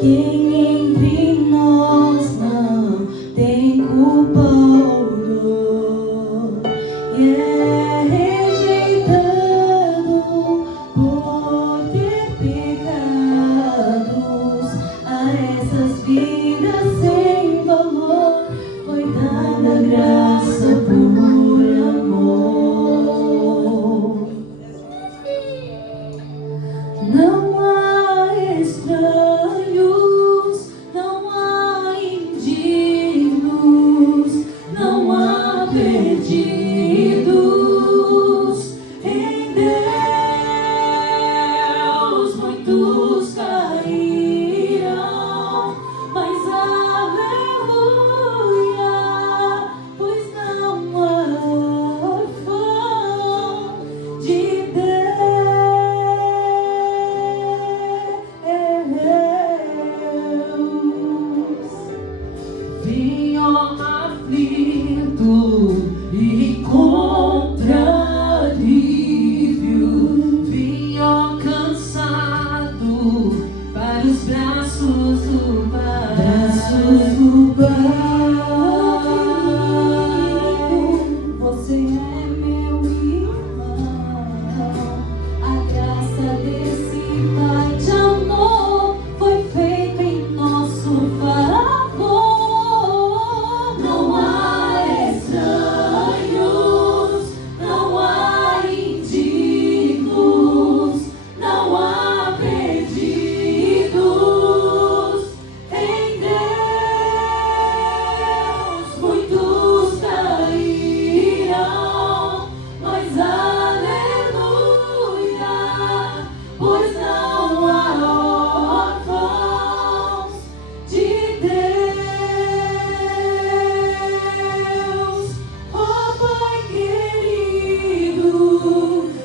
Quem entre nós não tem culpa ou dor, e é rejeitado por ter pecados. A essas vidas sem valor foi dada graça por amor. Não há estranhos, não há indignos, não há perdidos. Em Deus muitos cairão, mas aleluia, pois não há órfão de Deus. Vinha aflito e contra alívio, vinha cansado para os braços do Pai. Você é meu irmão, a graça desse Pai de amor foi feita em nosso favor. Não há estranhos, não há indignos, não há perdidos. Em Deus muitos cairão, mas aleluia, pois não há órfãos de Deus. Oh Pai querido,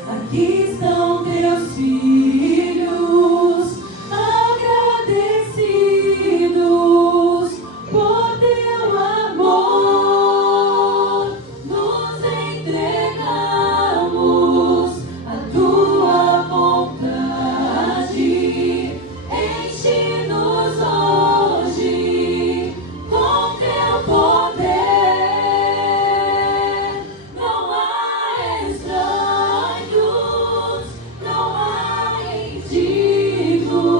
aqui estão teus filhos, agradecidos por teu amor. Nos entregamos a tua vontade, enche-nos hoje com teu poder. Não há estranhos, não há indignos,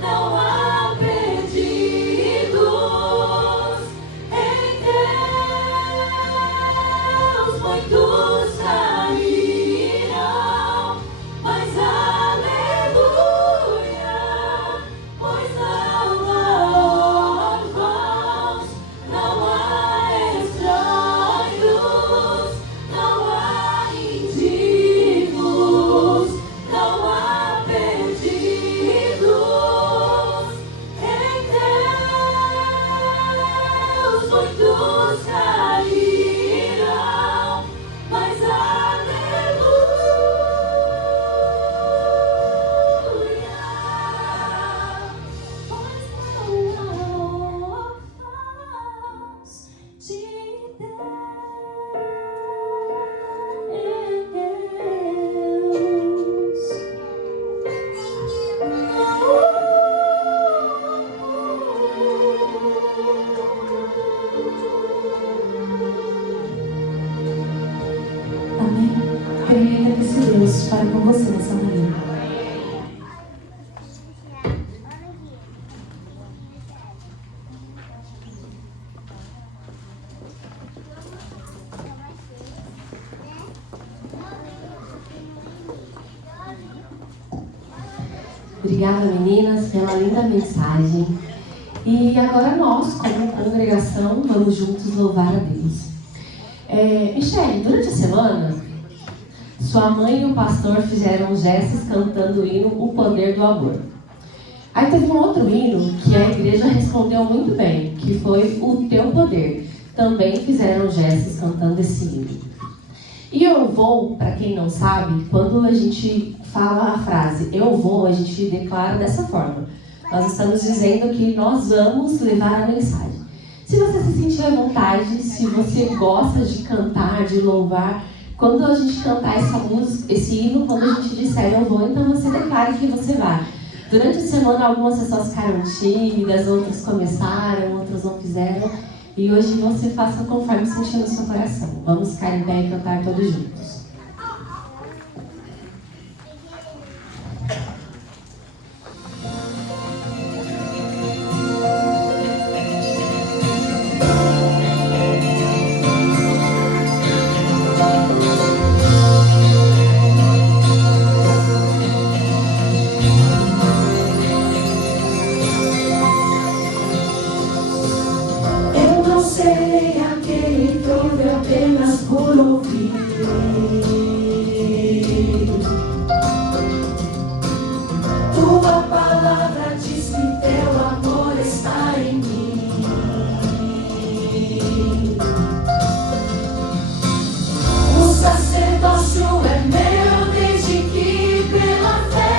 não há perdidos. Em Deus muitos cairão, mas aleluia, pois não há órfãos, não há estranhos, não há indignos, não há perdidos. Em Deus muitos cairão, mas aleluia, pois não há órfãos de Amém. Queria agradecer a Deus para com você nessa manhã. Obrigada, meninas, pela linda mensagem. E agora nós, como congregação, vamos juntos louvar a Deus. Michele, durante a semana, sua mãe e o pastor fizeram gestos cantando o hino O Poder do Amor. Aí teve um outro hino que a igreja respondeu muito bem, que foi O Teu Poder. Também fizeram gestos cantando esse hino. E eu vou, para quem não sabe, quando a gente fala a frase eu vou, a gente declara dessa forma. Nós estamos dizendo que nós vamos levar a mensagem. Se você se sentir à vontade, se você gosta de cantar, de louvar, quando a gente cantar essa música, esse hino, quando a gente disser eu vou, então você declare que você vai. Durante a semana, algumas pessoas ficaram tímidas, outras começaram, outras não fizeram. E hoje você faça conforme sentir no seu coração. Vamos ficar em pé e cantar todos juntos. Apenas por ouvir tua palavra diz que teu amor está em mim. O sacerdócio é meu desde que pela fé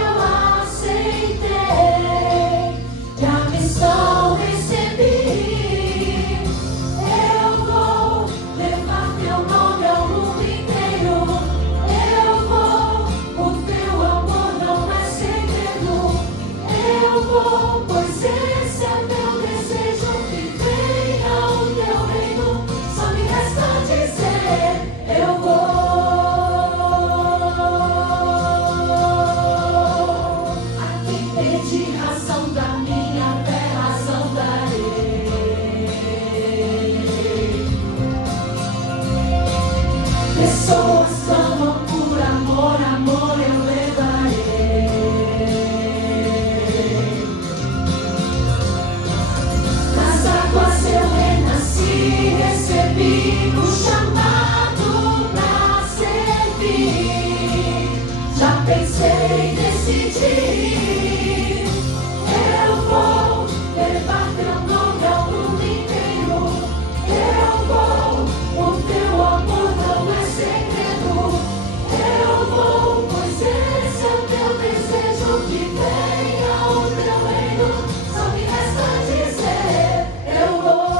eu aceitei e a missão recebi. Pois esse é o meu desejo, que venha o teu reino. Só me resta dizer, eu vou. Aqui perdi razão da minha fé, razão darei. Pessoas clamam por amor, amor eu levarei. Recebi o chamado pra servir. Já pensei, decidi. Eu vou levar teu nome ao mundo inteiro. Eu vou, o teu amor não é segredo. Eu vou, pois esse é o teu desejo, que venha o teu reino. Só me resta dizer, eu vou.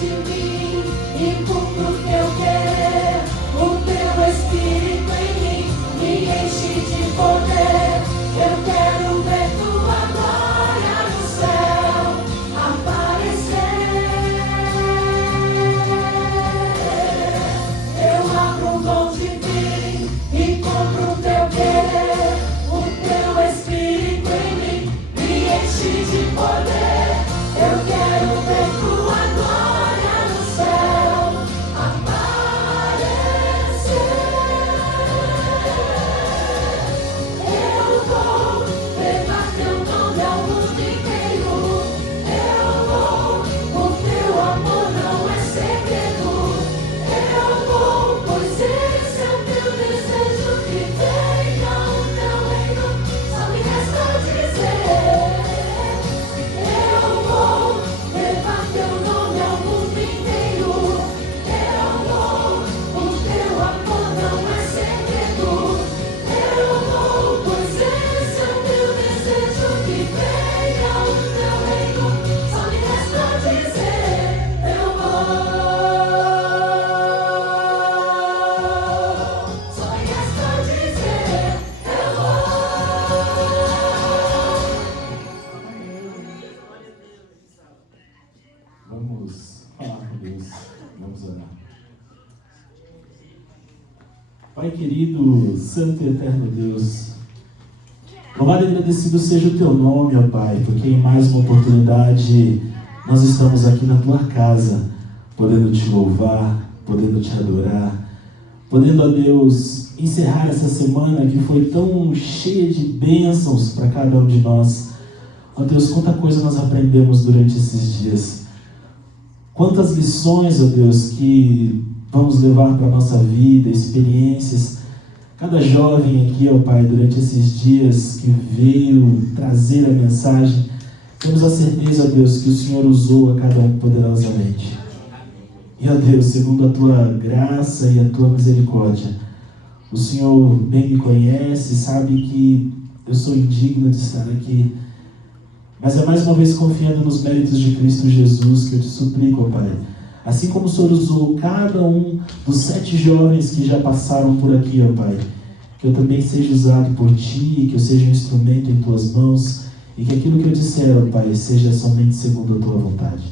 De mim e cumpro o teu querer. O teu Espírito em mim me enche de poder. Eu quero ver tua glória no céu aparecer. Eu abro mão de mim e cumpro o teu querer. O teu Espírito em mim me enche de poder. Eu quero ver tua glória no céu aparecer. Eu vou levar teu nome ao mundo inteiro. Eu vou, o teu amor não é segredo. Eu vou, pois esse é o teu desejo, que venha o teu reino. Só me resta dizer, eu vou levar teu nome ao mundo inteiro. Eu vou, o teu amor não é segredo. Eu vou, pois esse é o teu desejo, que venha o teu reino. Só me resta dizer, eu vou. Só me resta dizer, eu vou. Vamos falar com Deus, vamos orar. Pai querido, santo e eterno Deus, louvado e agradecido seja o teu nome, ó Pai, porque em mais uma oportunidade nós estamos aqui na tua casa, podendo te louvar, podendo te adorar, podendo, ó Deus, encerrar essa semana que foi tão cheia de bênçãos para cada um de nós. Ó Deus, quanta coisa nós aprendemos durante esses dias. Quantas lições, ó Deus, que vamos levar para a nossa vida, experiências. Cada jovem aqui, ó Pai, durante esses dias que veio trazer a mensagem, temos a certeza, ó Deus, que o Senhor usou a cada um poderosamente. E, ó Deus, segundo a Tua graça e a Tua misericórdia, o Senhor bem me conhece, sabe que eu sou indigno de estar aqui. Mas é mais uma vez confiando nos méritos de Cristo Jesus que eu te suplico, ó Pai, Assim como o Senhor usou cada um dos 7 jovens que já passaram por aqui, ó Pai, que eu também seja usado por Ti, que eu seja um instrumento em Tuas mãos, e que aquilo que eu disser, ó Pai, seja somente segundo a Tua vontade.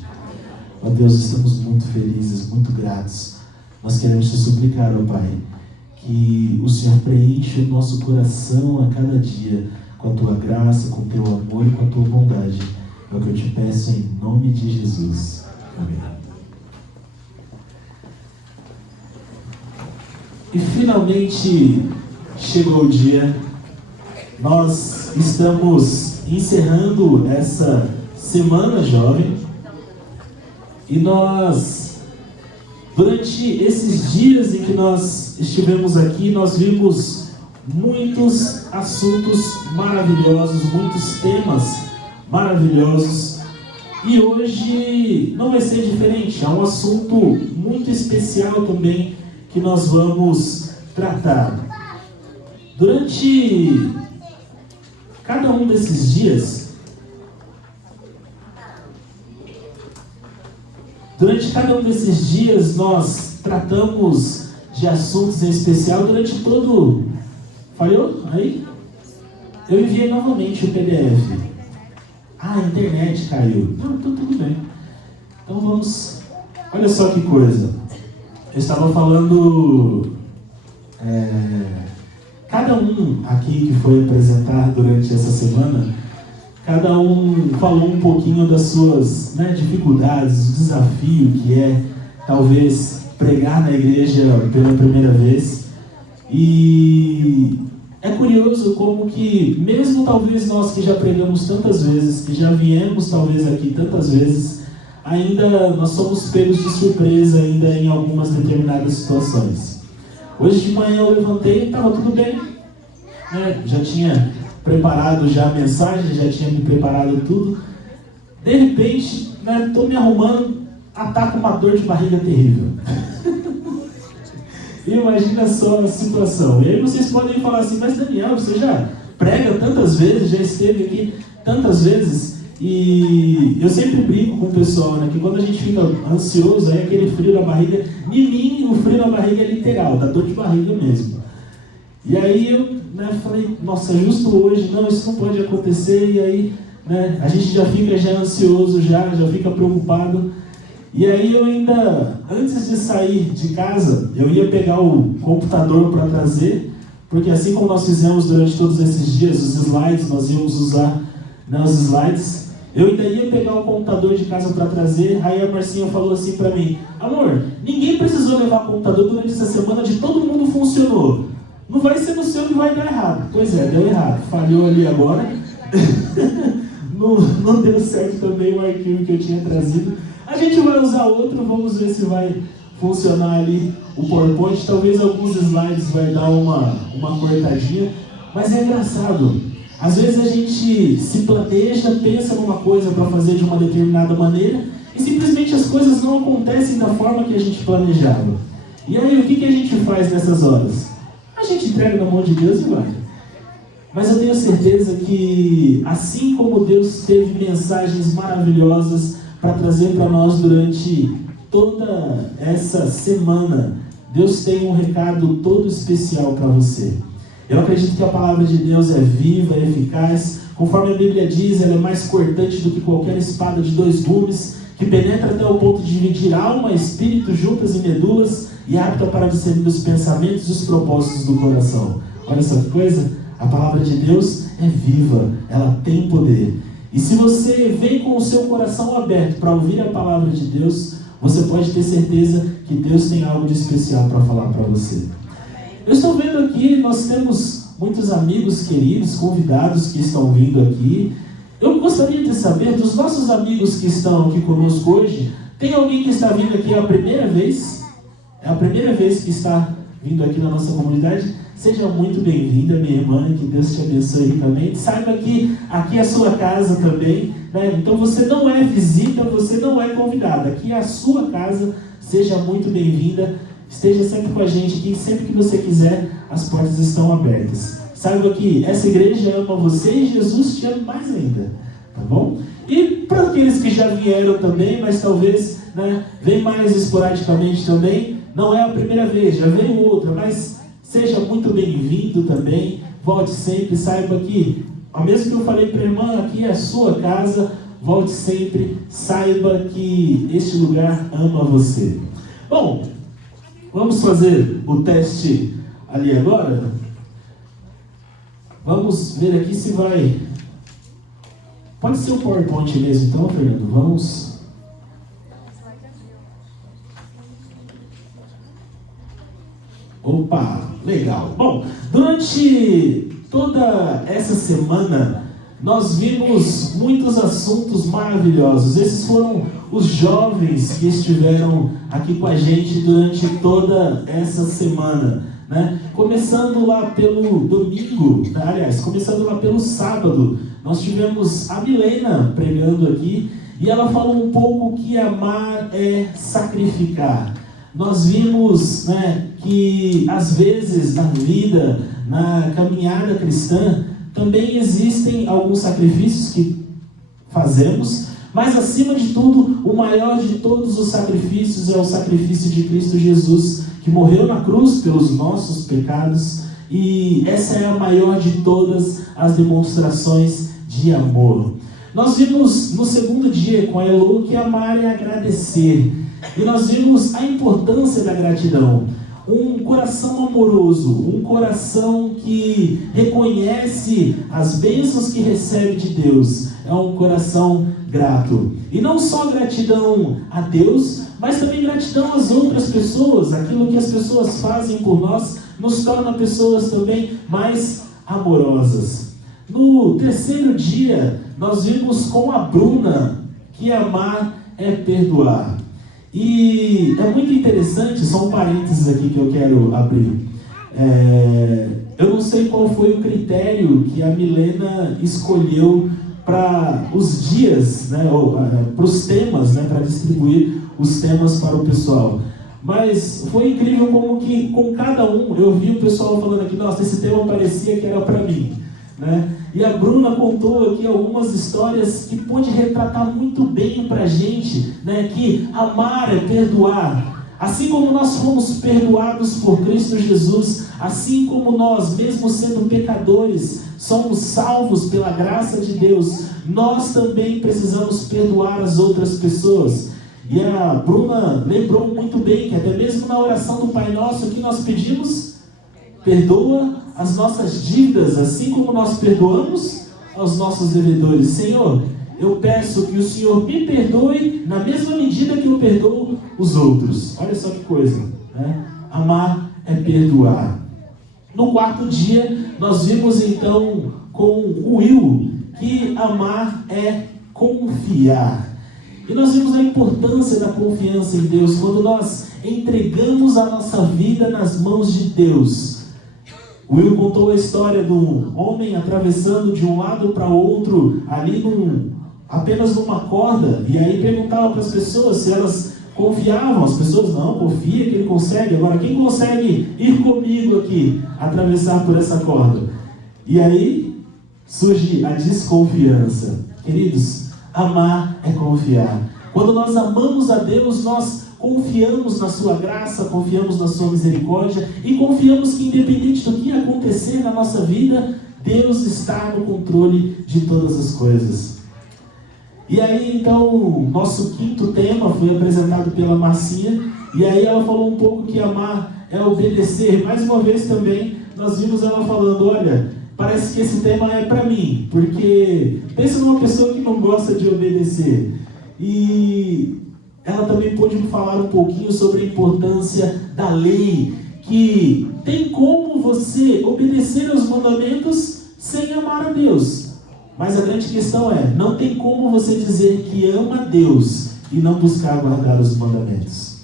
Ó Deus, estamos muito felizes, muito gratos. Nós queremos Te suplicar, ó Pai, que o Senhor preencha o nosso coração a cada dia com a Tua graça, com o Teu amor e com a Tua bondade. É o que eu Te peço em nome de Jesus. Amém. E finalmente chegou o dia. Nós estamos encerrando essa semana jovem. E nós, durante esses dias em que nós estivemos aqui, nós vimos muitos assuntos maravilhosos, muitos temas maravilhosos. E hoje não vai ser diferente, é um assunto muito especial também que nós vamos tratar. Durante cada um desses dias, nós tratamos de assuntos em especial durante todo... Falhou? Aí? Eu enviei novamente o PDF. A internet caiu. Não, então tudo bem. Então vamos... Olha só que coisa. Eu estava falando... Cada um aqui que foi apresentar durante essa semana, cada um falou um pouquinho das suas dificuldades, o desafio que é, talvez, pregar na igreja pela primeira vez. E é curioso como que, mesmo talvez nós que já pregamos tantas vezes, que já viemos talvez aqui tantas vezes, ainda nós somos pegos de surpresa ainda em algumas determinadas situações. Hoje de manhã eu levantei e estava tudo bem, já tinha preparado já a mensagem, já tinha me preparado tudo. De repente, estou me arrumando, ataca uma dor de barriga terrível. Imagina só a situação. E aí vocês podem falar assim, mas Daniel, você já prega tantas vezes, já esteve aqui tantas vezes. E eu sempre brinco com o pessoal, que quando a gente fica ansioso, aí aquele frio na barriga, em mim o frio na barriga é literal, dá dor de barriga mesmo. E aí eu falei, nossa, justo hoje, não, isso não pode acontecer. E aí a gente já fica ansioso, já fica preocupado. E aí eu ainda, antes de sair de casa, eu ia pegar o computador para trazer, porque assim como nós fizemos durante todos esses dias, os slides, nós íamos usar os slides, eu ainda ia pegar o computador de casa para trazer. Aí a Marcinha falou assim para mim, amor, ninguém precisou levar computador durante essa semana, de todo mundo funcionou. Não vai ser no seu que vai dar errado. Pois é, deu errado, falhou ali agora. não deu certo também o arquivo que eu tinha trazido. A gente vai usar outro, vamos ver se vai funcionar ali o PowerPoint. Talvez alguns slides vai dar uma cortadinha, mas é engraçado. Às vezes a gente se planeja, pensa numa coisa para fazer de uma determinada maneira e simplesmente as coisas não acontecem da forma que a gente planejava. E aí o que a gente faz nessas horas? A gente entrega na mão de Deus e vai. Mas eu tenho certeza que, assim como Deus teve mensagens maravilhosas para trazer para nós durante toda essa semana, Deus tem um recado todo especial para você. Eu acredito que a palavra de Deus é viva, é eficaz. Conforme a Bíblia diz, ela é mais cortante do que qualquer espada de 2 gumes, que penetra até o ponto de dividir alma, espírito, juntas e medulas, e apta para discernir os pensamentos e os propósitos do coração. Olha só que coisa, a palavra de Deus é viva, ela tem poder. E se você vem com o seu coração aberto para ouvir a palavra de Deus, você pode ter certeza que Deus tem algo de especial para falar para você. Eu estou vendo aqui, nós temos muitos amigos queridos, convidados que estão vindo aqui. Eu gostaria de saber, dos nossos amigos que estão aqui conosco hoje, tem alguém que está vindo aqui a primeira vez? É a primeira vez que está vindo aqui na nossa comunidade? Seja muito bem-vinda, minha irmã, que Deus te abençoe ricamente. Saiba que aqui é a sua casa também, Então você não é visita, você não é convidada. Aqui é a sua casa, seja muito bem-vinda. Esteja sempre com a gente aqui, sempre que você quiser, as portas estão abertas. Saiba que essa igreja ama você e Jesus te ama mais ainda, tá bom? E para aqueles que já vieram também, mas talvez, né, vem mais esporadicamente também, não é a primeira vez, já veio outra, mas seja muito bem-vindo também. Volte sempre, saiba que, ao mesmo que eu falei para a irmã, aqui é a sua casa, volte sempre, saiba que este lugar ama você. Bom, vamos fazer o teste ali agora? Vamos ver aqui se vai... Pode ser o PowerPoint mesmo, então, Fernando. Vamos... Opa, legal. Bom, durante toda essa semana, nós vimos muitos assuntos maravilhosos. Esses foram os jovens que estiveram aqui com a gente durante toda essa semana, né? Começando lá pelo domingo, aliás, começando lá pelo sábado, nós tivemos a Milena pregando aqui e ela falou um pouco que amar é sacrificar. Nós vimos, né, que às vezes na vida, na caminhada cristã, também existem alguns sacrifícios que fazemos, mas acima de tudo, o maior de todos os sacrifícios é o sacrifício de Cristo Jesus, que morreu na cruz pelos nossos pecados, e essa é a maior de todas as demonstrações de amor. Nós vimos no segundo dia com a Elo que amar é agradecer, e nós vimos a importância da gratidão. Um coração amoroso, um coração que reconhece as bênçãos que recebe de Deus, é um coração grato. E não só gratidão a Deus, mas também gratidão às outras pessoas. Aquilo que as pessoas fazem por nós nos torna pessoas também mais amorosas. No terceiro dia, nós vimos com a Bruna que amar é perdoar. E é muito interessante, só um parênteses aqui que eu quero abrir. Eu não sei qual foi o critério que a Milena escolheu para os dias, né, para os temas, né, para distribuir os temas para o pessoal. Mas foi incrível como que com cada um, eu vi o pessoal falando aqui, nossa, esse tema parecia que era para mim, né? E a Bruna contou aqui algumas histórias que pôde retratar muito bem para a gente, né, que amar é perdoar. Assim como nós fomos perdoados por Cristo Jesus, assim como nós, mesmo sendo pecadores, somos salvos pela graça de Deus, nós também precisamos perdoar as outras pessoas. E a Bruna lembrou muito bem que até mesmo na oração do Pai Nosso, o que nós pedimos? Perdoa as nossas dívidas, assim como nós perdoamos aos nossos devedores. Senhor, eu peço que o Senhor me perdoe na mesma medida que eu perdoo os outros. Olha só que coisa, né? Amar é perdoar. No quarto dia, nós vimos então com o Will que amar é confiar. E nós vimos a importância da confiança em Deus quando nós entregamos a nossa vida nas mãos de Deus. O Will contou a história do homem atravessando de um lado para o outro, ali apenas numa corda, e aí perguntava para as pessoas se elas confiavam. As pessoas, não, confia que ele consegue. Agora, quem consegue ir comigo aqui, atravessar por essa corda? E aí surge a desconfiança. Queridos, amar é confiar. Quando nós amamos a Deus, nós confiamos na sua graça, confiamos na sua misericórdia e confiamos que independente do que acontecer na nossa vida, Deus está no controle de todas as coisas. E aí então, nosso quinto tema foi apresentado pela Marcinha, e aí ela falou um pouco que amar é obedecer. Mais uma vez também, nós vimos ela falando, olha, parece que esse tema é para mim, porque pensa numa pessoa que não gosta de obedecer. E ela também pôde me falar um pouquinho sobre a importância da lei, que tem como você obedecer aos mandamentos sem amar a Deus. Mas a grande questão é, não tem como você dizer que ama a Deus e não buscar guardar os mandamentos.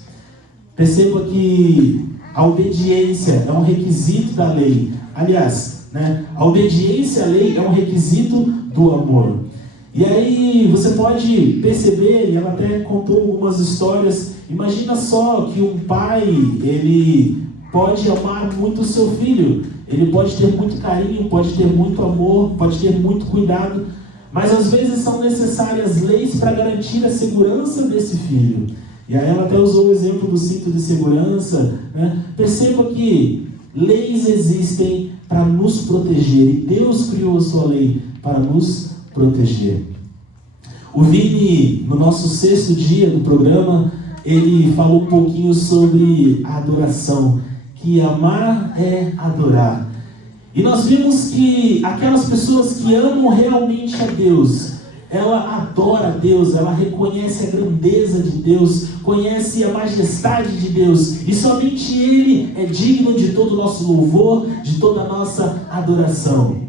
Perceba que a obediência é um requisito da lei. Aliás, né, a obediência à lei é um requisito do amor. E aí você pode perceber, e ela até contou algumas histórias, imagina só que um pai, ele pode amar muito o seu filho, ele pode ter muito carinho, pode ter muito amor, pode ter muito cuidado, mas às vezes são necessárias leis para garantir a segurança desse filho. E aí ela até usou o exemplo do cinto de segurança, né? Perceba que leis existem para nos proteger, e Deus criou a sua lei para nos proteger. O Vini, no nosso 6º dia do programa, ele falou um pouquinho sobre a adoração, que amar é adorar. E nós vimos que aquelas pessoas que amam realmente a Deus, ela adora a Deus, ela reconhece a grandeza de Deus, conhece a majestade de Deus, e somente Ele é digno de todo o nosso louvor, de toda a nossa adoração.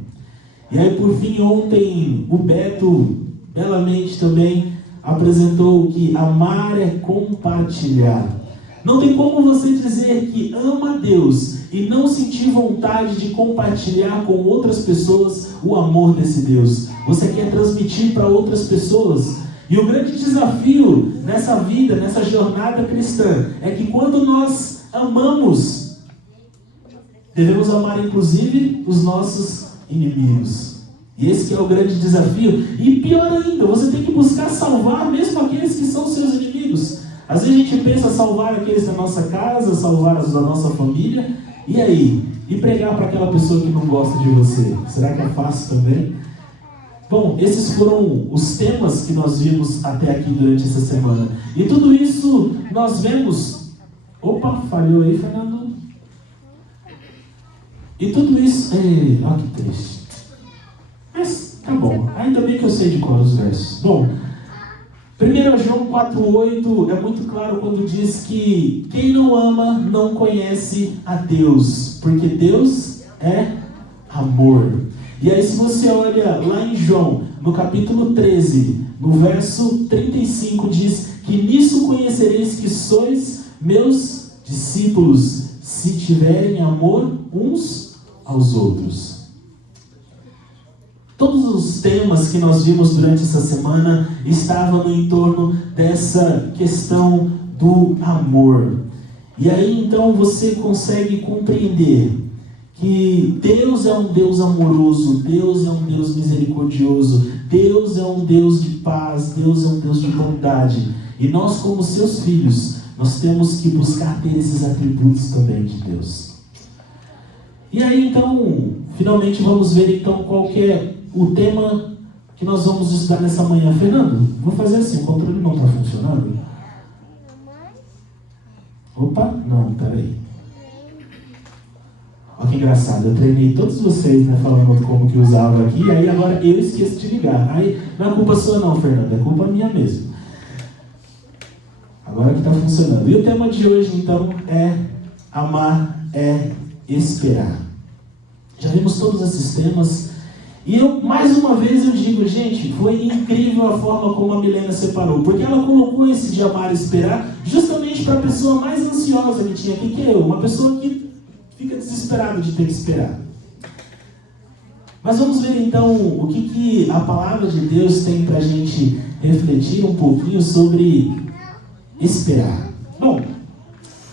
E aí, por fim, ontem, o Beto, belamente também, apresentou que amar é compartilhar. Não tem como você dizer que ama a Deus e não sentir vontade de compartilhar com outras pessoas o amor desse Deus. Você quer transmitir para outras pessoas. E o grande desafio nessa vida, nessa jornada cristã, é que quando nós amamos, devemos amar inclusive os nossos inimigos. E esse que é o grande desafio. E pior ainda, você tem que buscar salvar mesmo aqueles que são seus inimigos. Às vezes a gente pensa salvar aqueles da nossa casa, salvar os da nossa família. E aí? E pregar para aquela pessoa que não gosta de você? Será que é fácil também? Bom, esses foram os temas que nós vimos até aqui durante essa semana. E tudo isso nós vemos... Opa, falhou aí, Fernando. E tudo isso... Olha que triste. Mas tá bom, ainda bem que eu sei de cor os versos. Bom, 1 João 4,8 é muito claro quando diz que quem não ama não conhece a Deus, porque Deus é amor. E aí, se você olha lá em João, no capítulo 13, no verso 35, diz que nisso conhecereis que sois meus discípulos, se tiverem amor uns aos outros. Todos os temas que nós vimos durante essa semana estavam no entorno dessa questão do amor. E aí então você consegue compreender que Deus é um Deus amoroso, Deus é um Deus misericordioso, Deus é um Deus de paz, Deus é um Deus de bondade. E nós, como seus filhos, nós temos que buscar ter esses atributos também de Deus. E aí então, finalmente vamos ver então qual que é o tema que nós vamos estudar nessa manhã. Fernando, vou fazer assim, o controle não está funcionando? Opa, não, peraí. Olha que engraçado, eu treinei todos vocês, né, falando como que usava aqui, e aí agora eu esqueço de ligar. Aí não é culpa sua não, Fernando, é culpa minha mesmo. Agora que está funcionando. E o tema de hoje então é amar é esperar. Já vimos todos esses temas. E eu, mais uma vez eu digo, gente, foi incrível a forma como a Milena separou, porque ela colocou esse de amar e esperar justamente para a pessoa mais ansiosa que tinha aqui, que é eu, uma pessoa que fica desesperada de ter que esperar. Mas vamos ver então o que a palavra de Deus tem para a gente refletir um pouquinho sobre esperar. Bom,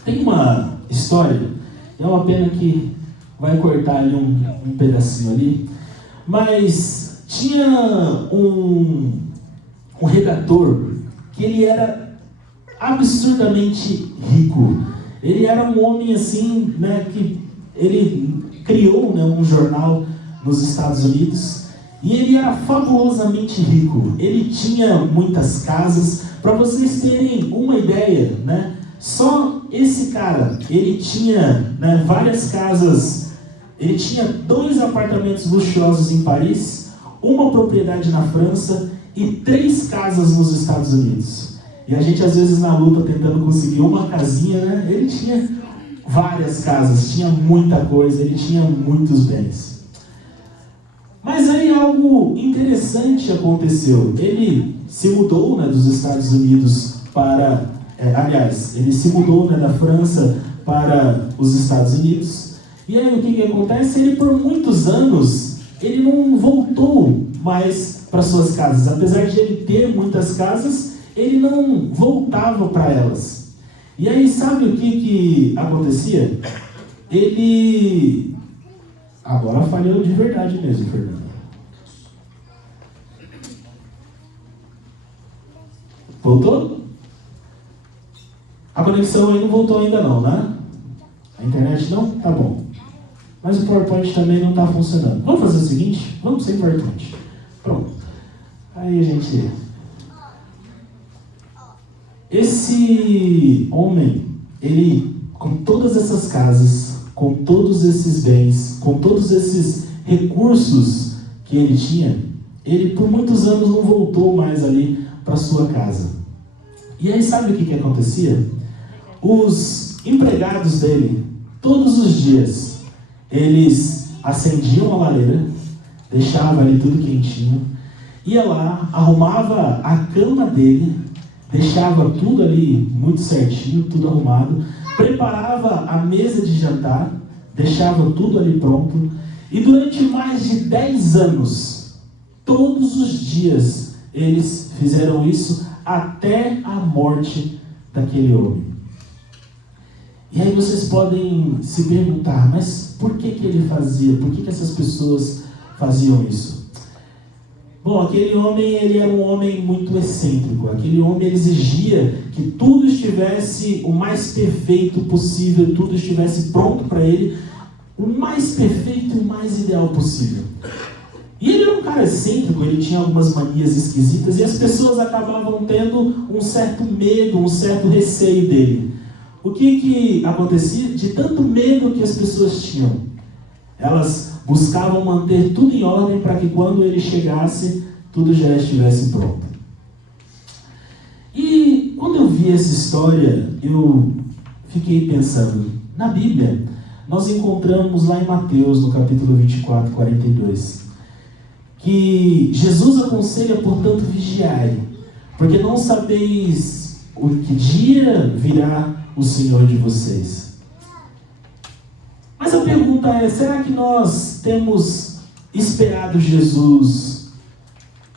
tem uma história, é uma pena que vai cortar ali um pedacinho ali, mas tinha um redator que ele era absurdamente rico. Ele era um homem assim, né, que ele criou, né, um jornal nos Estados Unidos, e ele era fabulosamente rico. Ele tinha muitas casas. Para vocês terem uma ideia, né, só esse cara, ele tinha, né, várias casas. Ele tinha 2 apartamentos luxuosos em Paris, uma propriedade na França e 3 casas nos Estados Unidos. E a gente às vezes na luta tentando conseguir uma casinha, né? Ele tinha várias casas, tinha muita coisa, ele tinha muitos bens. Mas aí algo interessante aconteceu. Ele se mudou, né, dos Estados Unidos para... ele se mudou, né, da França para os Estados Unidos. E aí o que acontece? Ele por muitos anos, ele não voltou mais para suas casas. Apesar de ele ter muitas casas, ele não voltava para elas. E aí sabe o que acontecia? Ele... Agora falhou de verdade mesmo, Fernando. Voltou? A conexão aí não voltou ainda não, né? A internet não? Tá bom. Mas o PowerPoint também não está funcionando. Vamos fazer o seguinte? Vamos sem PowerPoint. Pronto. Aí a gente... Esse homem, ele, com todas essas casas, com todos esses bens, com todos esses recursos que ele tinha, ele por muitos anos não voltou mais ali para sua casa. E aí sabe o que acontecia? Os empregados dele, todos os dias, eles acendiam a lareira, deixavam ali tudo quentinho, ia lá, arrumava a cama dele, deixava tudo ali muito certinho, tudo arrumado, preparava a mesa de jantar, deixava tudo ali pronto, e durante mais de 10 anos, todos os dias, eles fizeram isso até a morte daquele homem. E aí vocês podem se perguntar, mas por que ele fazia? Por que essas pessoas faziam isso? Bom, aquele homem, ele era um homem muito excêntrico. Aquele homem exigia que tudo estivesse o mais perfeito possível, tudo estivesse pronto para ele, o mais perfeito e o mais ideal possível. E ele era um cara excêntrico, ele tinha algumas manias esquisitas e as pessoas acabavam tendo um certo medo, um certo receio dele. O que acontecia? De tanto medo que as pessoas tinham, elas buscavam manter tudo em ordem para que quando ele chegasse, tudo já estivesse pronto. E quando eu vi essa história, eu fiquei pensando, na Bíblia, nós encontramos lá em Mateus, no capítulo 24, 42, que Jesus aconselha, portanto, vigiai, porque não sabeis o que dia virá o Senhor de vocês. Mas a pergunta é, será que nós temos esperado Jesus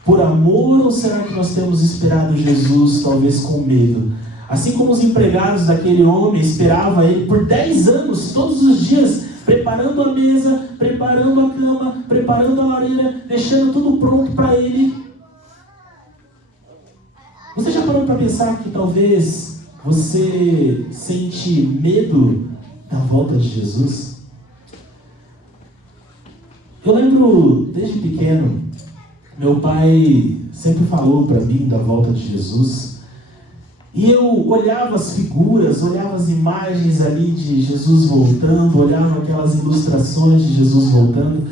por amor ou será que nós temos esperado Jesus talvez com medo? Assim como os empregados daquele homem esperavam ele por 10 anos, todos os dias, preparando a mesa, preparando a cama, preparando a lareira, deixando tudo pronto para ele. Você já parou para pensar que talvez você sente medo da volta de Jesus? Eu lembro, desde pequeno, meu pai sempre falou para mim da volta de Jesus. E eu olhava as figuras, olhava as imagens ali de Jesus voltando, olhava aquelas ilustrações de Jesus voltando.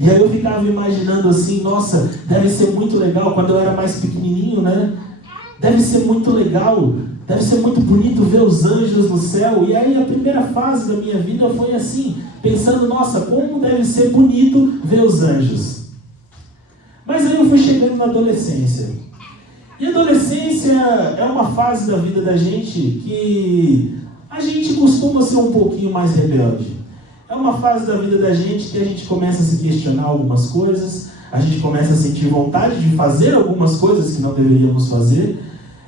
E aí eu ficava imaginando assim, nossa, deve ser muito legal quando eu era mais pequenininho, né? Deve ser muito legal, deve ser muito bonito ver os anjos no céu. E aí a primeira fase da minha vida foi assim, pensando, nossa, como deve ser bonito ver os anjos. Mas aí eu fui chegando na adolescência. E a adolescência é uma fase da vida da gente que a gente costuma ser um pouquinho mais rebelde. É uma fase da vida da gente que a gente começa a se questionar algumas coisas, a gente começa a sentir vontade de fazer algumas coisas que não deveríamos fazer.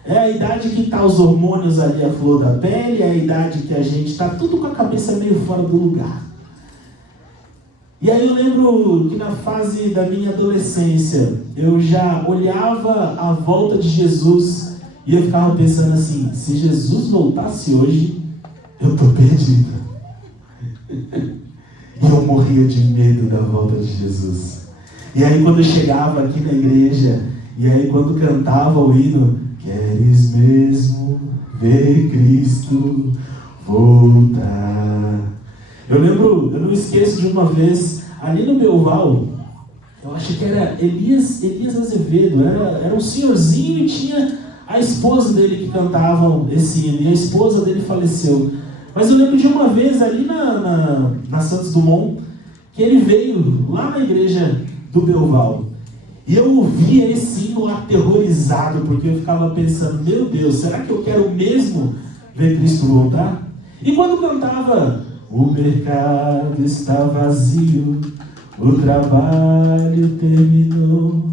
É a idade que está os hormônios ali à flor da pele, é a idade que a gente está tudo com a cabeça meio fora do lugar. E aí eu lembro que na fase da minha adolescência, eu já olhava a volta de Jesus e eu ficava pensando assim, se Jesus voltasse hoje, eu estou perdido. E eu morria de medo da volta de Jesus. E aí quando eu chegava aqui na igreja, e aí quando cantava o hino, queres mesmo ver Cristo voltar? Eu lembro, eu não esqueço de uma vez, ali no Belval, eu acho que era Elias Azevedo, era um senhorzinho e tinha a esposa dele que cantavam esse hino, e a esposa dele faleceu. Mas eu lembro de uma vez ali na Santos Dumont, que ele veio lá na igreja do Belval. E eu ouvia esse hino aterrorizado, porque eu ficava pensando, meu Deus, será que eu quero mesmo ver Cristo voltar? E quando cantava, o mercado está vazio, o trabalho terminou,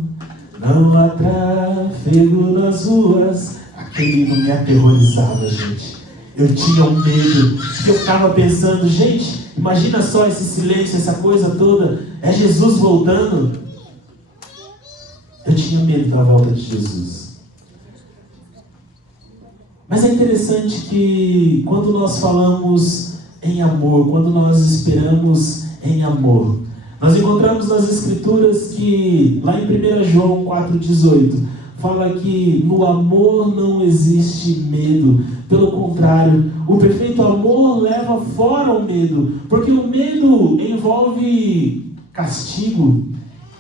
não há tráfego nas ruas, aquele hino me aterrorizava, gente. Eu tinha um medo, eu ficava pensando, gente, imagina só esse silêncio, essa coisa toda, é Jesus voltando. Eu tinha medo da volta de Jesus. Mas é interessante que quando nós falamos em amor, quando nós esperamos em amor, nós encontramos nas Escrituras que, lá em 1 João 4,18, fala que no amor não existe medo. Pelo contrário, o perfeito amor leva fora o medo, porque o medo envolve castigo.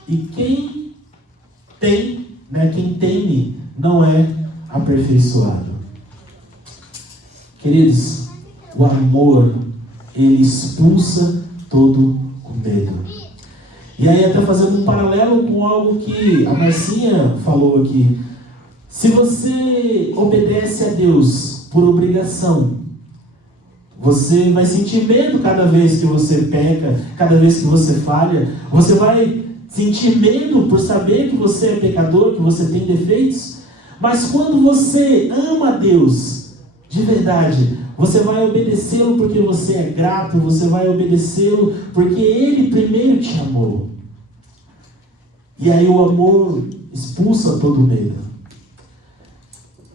E quem teme, não é aperfeiçoado. Queridos, o amor, ele expulsa todo o medo. E aí, até fazendo um paralelo com algo que a Marcinha falou aqui. Se você obedece a Deus por obrigação, você vai sentir medo cada vez que você peca, cada vez que você falha. Você vai sentir medo por saber que você é pecador, que você tem defeitos. Mas quando você ama a Deus de verdade, você vai obedecê-lo porque você é grato, você vai obedecê-lo porque Ele primeiro te amou. E aí o amor expulsa todo medo.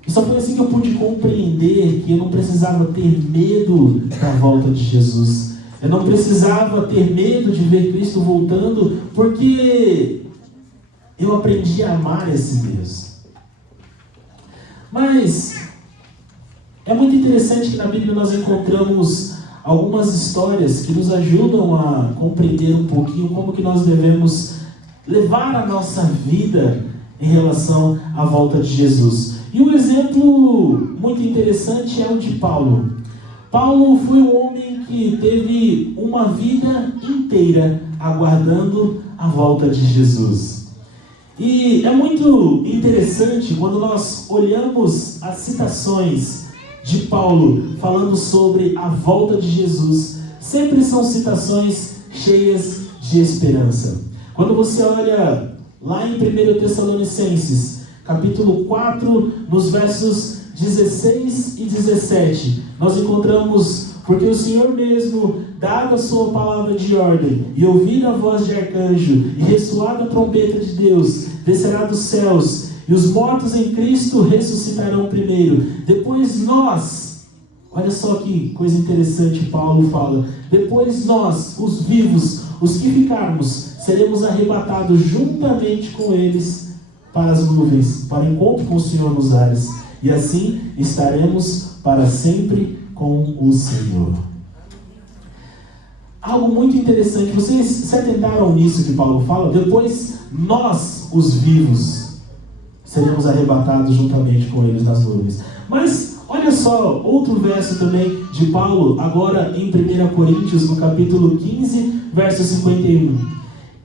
E só foi assim que eu pude compreender que eu não precisava ter medo da volta de Jesus. Eu não precisava ter medo de ver Cristo voltando, porque eu aprendi a amar esse Deus. Mas é muito interessante que na Bíblia nós encontramos algumas histórias que nos ajudam a compreender um pouquinho como que nós devemos levar a nossa vida em relação à volta de Jesus. E um exemplo muito interessante é o de Paulo. Paulo foi um homem que teve uma vida inteira aguardando a volta de Jesus. E é muito interessante quando nós olhamos as citações de Paulo falando sobre a volta de Jesus. Sempre são citações cheias de esperança. Quando você olha lá em 1 Tessalonicenses, capítulo 4, nos versos 16 e 17, nós encontramos: porque o Senhor mesmo, dada a sua palavra de ordem, e ouvida a voz de arcanjo, e ressoada a trombeta de Deus, descerá dos céus, e os mortos em Cristo ressuscitarão primeiro. Depois nós, olha só que coisa interessante Paulo fala, depois nós, os vivos, os que ficarmos, seremos arrebatados juntamente com eles para as nuvens, para o encontro com o Senhor nos ares, e assim estaremos para sempre com o Senhor. Algo muito interessante, vocês se atentaram nisso que Paulo fala? Depois nós, os vivos, seremos arrebatados juntamente com eles nas nuvens. Mas olha só, outro verso também de Paulo, agora em 1 Coríntios, no capítulo 15, verso 51.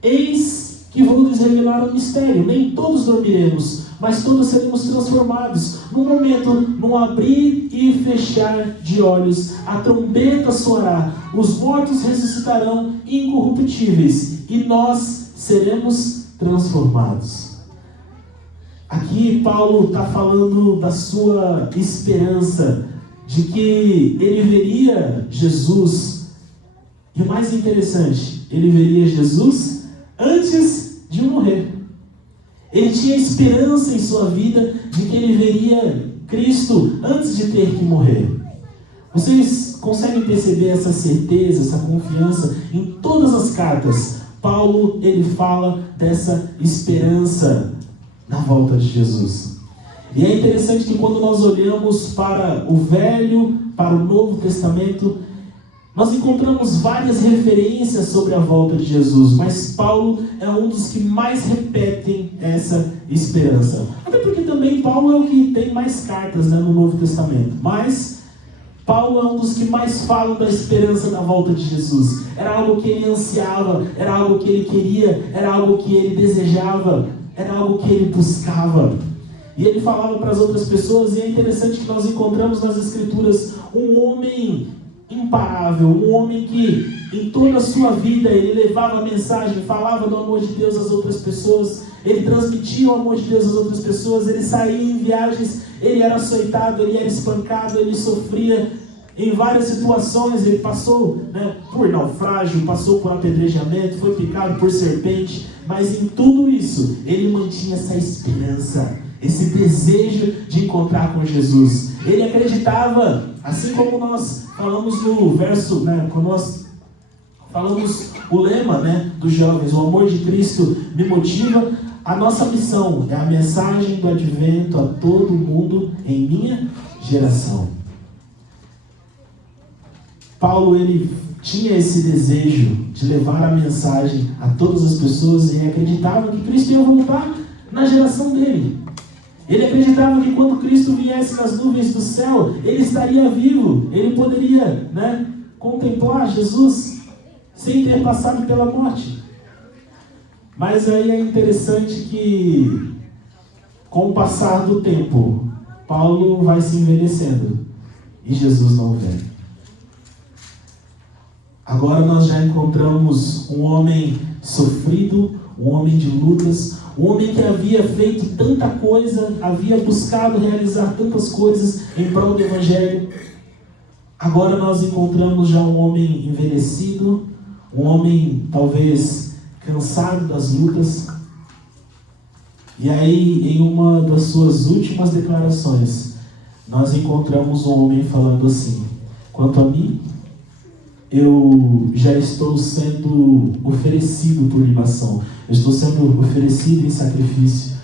Eis que vou lhes revelar um mistério, nem todos dormiremos, mas todos seremos transformados, num momento, num abrir e fechar de olhos. A trombeta soará, os mortos ressuscitarão incorruptíveis, e nós seremos transformados. Aqui Paulo está falando da sua esperança, de que ele veria Jesus, e o mais interessante, ele veria Jesus antes de morrer. Ele tinha esperança em sua vida de que ele veria Cristo antes de ter que morrer. Vocês conseguem perceber essa certeza, essa confiança em todas as cartas? Paulo, ele fala dessa esperança na volta de Jesus. E é interessante que quando nós olhamos para o Velho, para o Novo Testamento, nós encontramos várias referências sobre a volta de Jesus, mas Paulo é um dos que mais repetem essa esperança. Até porque também Paulo é o que tem mais cartas, no Novo Testamento. Mas Paulo é um dos que mais falam da esperança da volta de Jesus. Era algo que ele ansiava, era algo que ele queria, era algo que ele desejava, era algo que ele buscava. E ele falava para as outras pessoas, e é interessante que nós encontramos nas Escrituras um homem imparável, um homem que em toda a sua vida ele levava a mensagem, falava do amor de Deus às outras pessoas, ele transmitia o amor de Deus às outras pessoas, ele saía em viagens, ele era açoitado, ele era espancado, ele sofria em várias situações, ele passou por naufrágio, passou por apedrejamento, foi picado por serpente, mas em tudo isso ele mantinha essa esperança, esse desejo de encontrar com Jesus. Ele acreditava, assim como nós falamos no verso, né, quando nós falamos o lema, né, dos jovens, o amor de Cristo me motiva. A nossa missão é a mensagem do advento a todo mundo em minha geração. Paulo, ele tinha esse desejo de levar a mensagem a todas as pessoas e acreditava que Cristo ia voltar na geração dele. Ele acreditava que quando Cristo viesse nas nuvens do céu, ele estaria vivo, ele poderia, né, contemplar Jesus sem ter passado pela morte. Mas aí é interessante que, com o passar do tempo, Paulo vai se envelhecendo e Jesus não vem. Agora nós já encontramos um homem sofrido, um homem de lutas, um homem que havia feito tanta coisa, havia buscado realizar tantas coisas em prol do Evangelho. Agora nós encontramos já um homem envelhecido, um homem talvez cansado das lutas. E aí, em uma das suas últimas declarações, nós encontramos um homem falando assim: quanto a mim, eu já estou sendo oferecido por libação, eu estou sendo oferecido em sacrifício,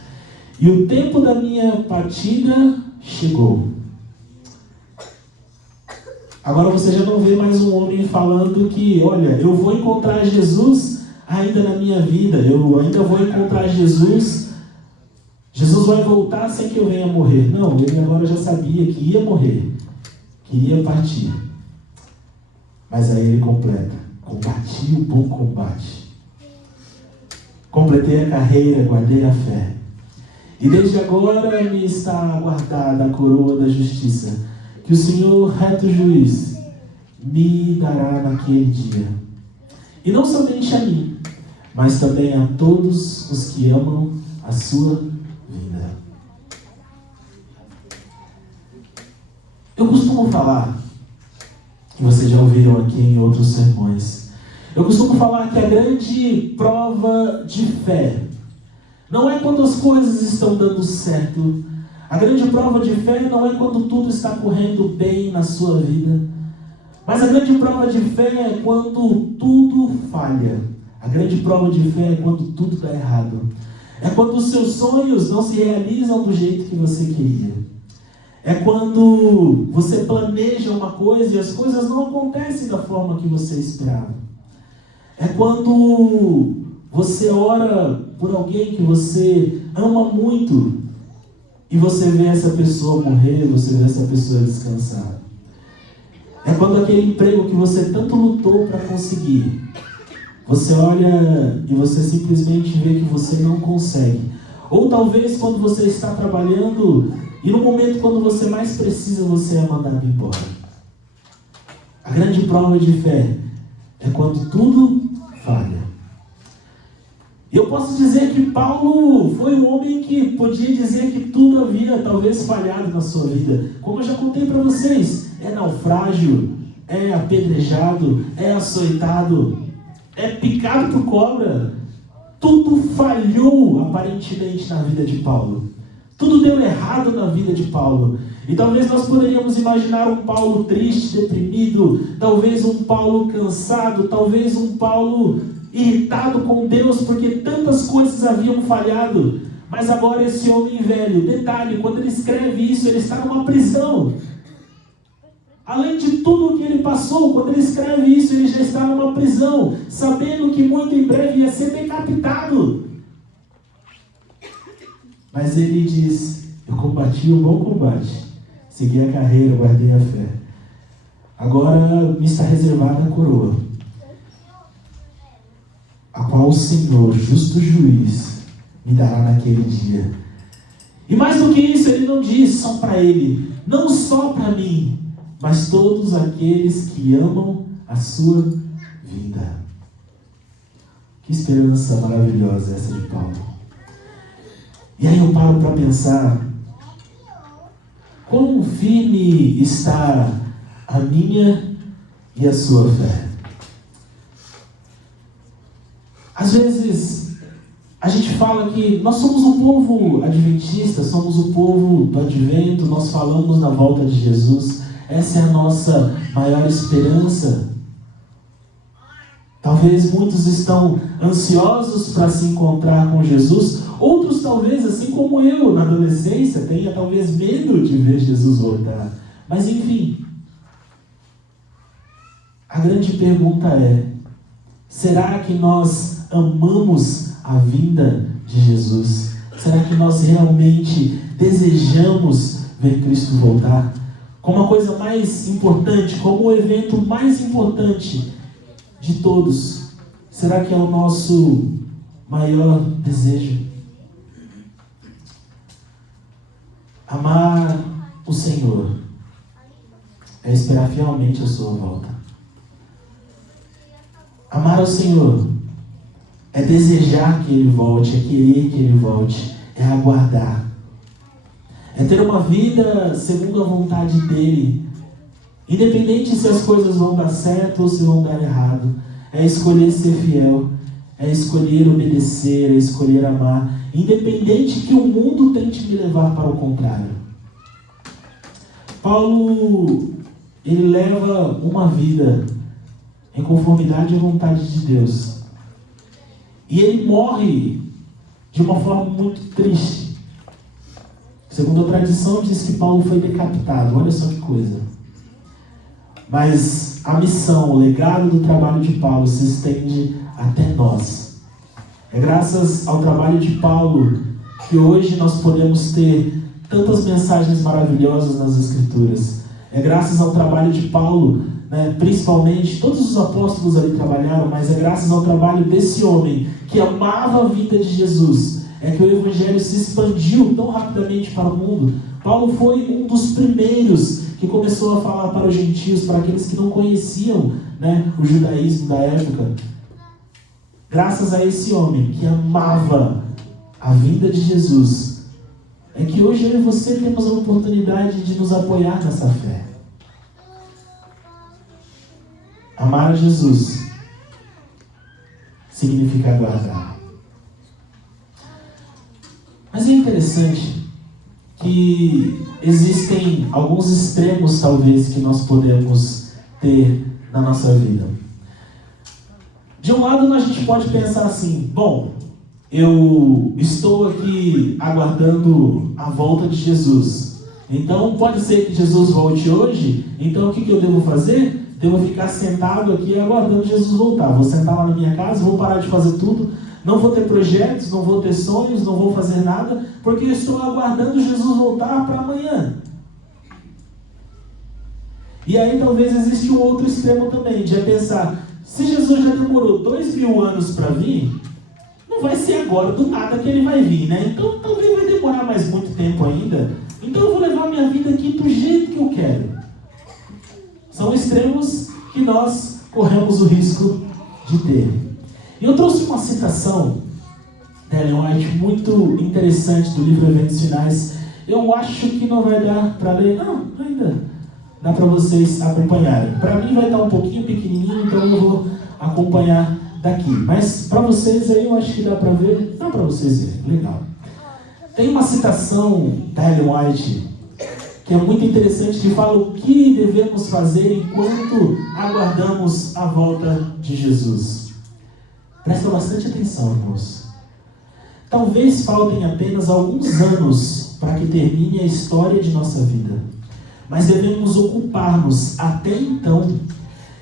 e o tempo da minha partida chegou. Agora você já não vê mais um homem falando que, olha, eu vou encontrar Jesus ainda na minha vida, eu ainda vou encontrar Jesus, Jesus vai voltar sem que eu venha morrer. Não, ele agora já sabia que ia morrer, que ia partir. Mas aí ele completa: combati o bom combate, completei a carreira, guardei a fé, e desde agora me está guardada a coroa da justiça, que o Senhor, reto juiz, me dará naquele dia. E não somente a mim, mas também a todos os que amam a sua vinda. Eu costumo falar, que vocês já ouviram aqui em outros sermões, eu costumo falar que a grande prova de fé não é quando as coisas estão dando certo. A grande prova de fé não é quando tudo está correndo bem na sua vida. Mas a grande prova de fé é quando tudo falha. A grande prova de fé é quando tudo dá errado. É quando os seus sonhos não se realizam do jeito que você queria. É quando você planeja uma coisa e as coisas não acontecem da forma que você esperava. É quando você ora por alguém que você ama muito e você vê essa pessoa morrer, você vê essa pessoa descansar. É quando aquele emprego que você tanto lutou para conseguir, você olha e você simplesmente vê que você não consegue. Ou talvez quando você está trabalhando e no momento quando você mais precisa, você é mandado embora. A grande prova de fé é quando tudo falha. Eu posso dizer que Paulo foi um homem que podia dizer que tudo havia talvez falhado na sua vida. Como eu já contei para vocês, é naufrágio, é apedrejado, é açoitado, é picado por cobra. Tudo falhou aparentemente na vida de Paulo. Tudo deu errado na vida de Paulo. E talvez nós poderíamos imaginar um Paulo triste, deprimido, talvez um Paulo cansado, talvez um Paulo irritado com Deus porque tantas coisas haviam falhado. Mas agora esse homem velho, detalhe, quando ele escreve isso, ele está numa prisão. Além de tudo o que ele passou, quando ele escreve isso, ele já está numa prisão, sabendo que muito em breve ia ser decapitado. Mas ele diz: eu combati o bom combate, segui a carreira, guardei a fé. Agora me está reservada a coroa, a qual o Senhor, justo juiz, me dará naquele dia. E mais do que isso, ele não diz só para ele, não só para mim, mas todos aqueles que amam a sua vinda. Que esperança maravilhosa essa de Paulo. E aí eu paro para pensar, quão firme está a minha e a sua fé. Às vezes, A gente fala que nós somos o povo adventista, somos o povo do advento, nós falamos na volta de Jesus. Essa é a nossa maior esperança. Talvez muitos estão ansiosos para se encontrar com Jesus, outros talvez, assim como eu, na adolescência, tenha talvez medo de ver Jesus voltar. Mas enfim, a grande pergunta é: será que nós amamos a vinda de Jesus? Será que nós realmente desejamos ver Cristo voltar? Como a coisa mais importante, como o evento mais importante de todos, será que é o nosso maior desejo? Amar o Senhor é esperar fielmente a sua volta. Amar o Senhor é desejar que Ele volte, é querer que Ele volte, é aguardar. É ter uma vida segundo a vontade dEle, independente se as coisas vão dar certo ou se vão dar errado. É escolher ser fiel, é escolher obedecer, é escolher amar, independente que o mundo tente me levar para o contrário. Paulo, ele leva uma vida em conformidade à vontade de Deus. E ele morre de uma forma muito triste. Segundo a tradição, diz que Paulo foi decapitado. Olha só que coisa. Mas a missão, o legado do trabalho de Paulo se estende até nós. É graças ao trabalho de Paulo que hoje nós podemos ter tantas mensagens maravilhosas nas Escrituras. É graças ao trabalho de Paulo, principalmente, todos os apóstolos ali trabalharam, mas é graças ao trabalho desse homem que amava a vida de Jesus, é que o Evangelho se expandiu tão rapidamente para o mundo. Paulo foi um dos primeiros que começou a falar para os gentios, para aqueles que não conheciam, o judaísmo da época. Graças a esse homem que amava a vinda de Jesus, é que hoje eu e você temos a oportunidade de nos apoiar nessa fé. Amar a Jesus significa aguardar. Mas é interessante que existem alguns extremos, talvez, que nós podemos ter na nossa vida. De um lado, a gente pode pensar assim: bom, eu estou aqui aguardando a volta de Jesus. Então, pode ser que Jesus volte hoje. Então, o que eu devo fazer? Devo ficar sentado aqui aguardando Jesus voltar. Vou sentar lá na minha casa, vou parar de fazer tudo. Não vou ter projetos, não vou ter sonhos, não vou fazer nada, porque eu estou aguardando Jesus voltar para amanhã. E aí talvez exista um outro extremo também, de pensar: se Jesus já demorou 2000 anos para vir, não vai ser agora do nada que ele vai vir, Então talvez vai demorar mais muito tempo ainda. Então eu vou levar minha vida aqui do jeito que eu quero. São extremos que nós corremos o risco de ter. E eu trouxe uma citação da Ellen White muito interessante do livro Eventos Finais. Eu acho que não vai dar para ler. Não, ainda dá para vocês acompanharem. Para mim vai estar um pouquinho pequenininho, então eu vou acompanhar daqui. Mas para vocês aí eu acho que dá para ver. Dá para vocês verem, legal. Tem uma citação da Ellen White que é muito interessante, que fala o que devemos fazer enquanto aguardamos a volta de Jesus. Presta bastante atenção, irmãos. Talvez faltem apenas alguns anos para que termine a história de nossa vida, mas devemos ocupar-nos até então.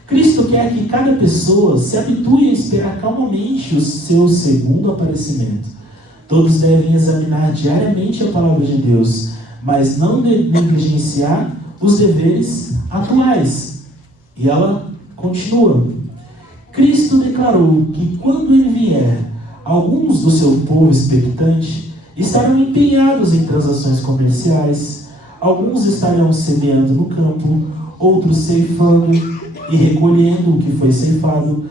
Cristo quer que cada pessoa se habitue a esperar calmamente o seu segundo aparecimento. Todos devem examinar diariamente a palavra de Deus, mas não negligenciar os deveres atuais. E ela continua: Cristo declarou que quando ele vier, alguns do seu povo expectante estarão empenhados em transações comerciais, alguns estarão semeando no campo, outros ceifando e recolhendo o que foi ceifado,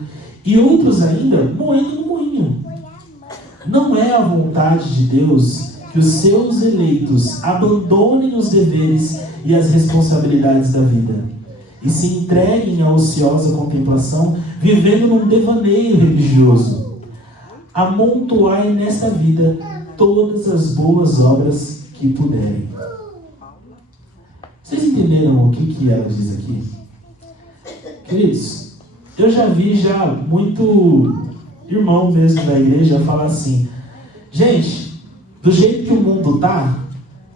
e outros ainda moendo no moinho. Não é a vontade de Deus que os seus eleitos abandonem os deveres e as responsabilidades da vida e se entreguem à ociosa contemplação, vivendo num devaneio religioso. amontoai nesta vida todas as boas obras que puderem. Vocês entenderam o que ela diz aqui? Queridos, eu já vi muito irmão mesmo da igreja falar assim: gente, do jeito que o mundo tá,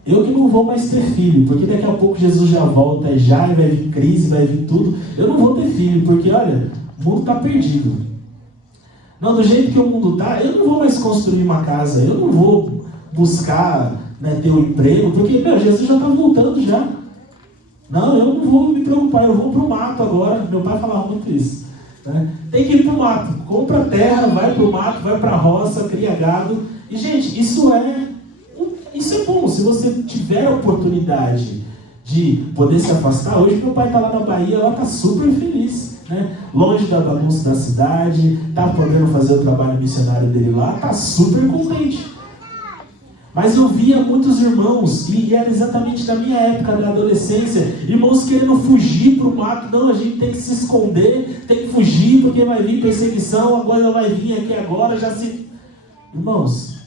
eu que não vou mais ter filho, porque daqui a pouco Jesus já volta, vai vir crise, vai vir tudo. Eu não vou ter filho, porque olha, o mundo tá perdido. Não, do jeito que o mundo tá, eu não vou mais construir uma casa, eu não vou buscar, ter um emprego, porque Jesus já está voltando já. Não, eu não vou me preocupar, eu vou para o mato agora. Meu pai falava muito isso. Né? Tem que ir para o mato, compra terra, vai para o mato, vai para a roça, cria gado. E gente, isso é bom, se você tiver a oportunidade de poder se afastar. Hoje meu pai está lá na Bahia, ela está super feliz. Né? Longe da bagunça da cidade, está podendo fazer o trabalho missionário dele lá, está super contente. Mas eu via muitos irmãos, e era exatamente da minha época, da adolescência, irmãos querendo fugir para o mato. Não, a gente tem que se esconder, tem que fugir, porque vai vir perseguição, agora vai vir aqui agora, já se... Irmãos,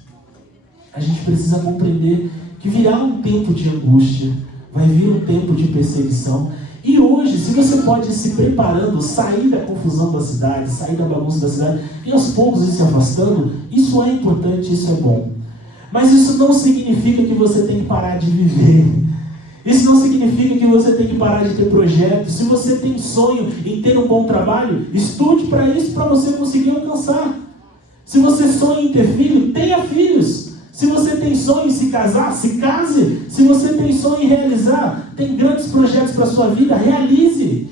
a gente precisa compreender que virá um tempo de angústia, vai vir um tempo de perseguição. E hoje, se você pode ir se preparando, sair da confusão da cidade, sair da bagunça da cidade, e aos poucos ir se afastando, isso é importante, isso é bom. Mas isso não significa que você tem que parar de viver. Isso não significa que você tem que parar de ter projetos. Se você tem sonho em ter um bom trabalho, estude para isso, para você conseguir alcançar. Se você sonha em ter filho, tenha filhos. Se você tem sonho em se casar, se case. Se você tem sonho em realizar, tem grandes projetos para a sua vida, realize.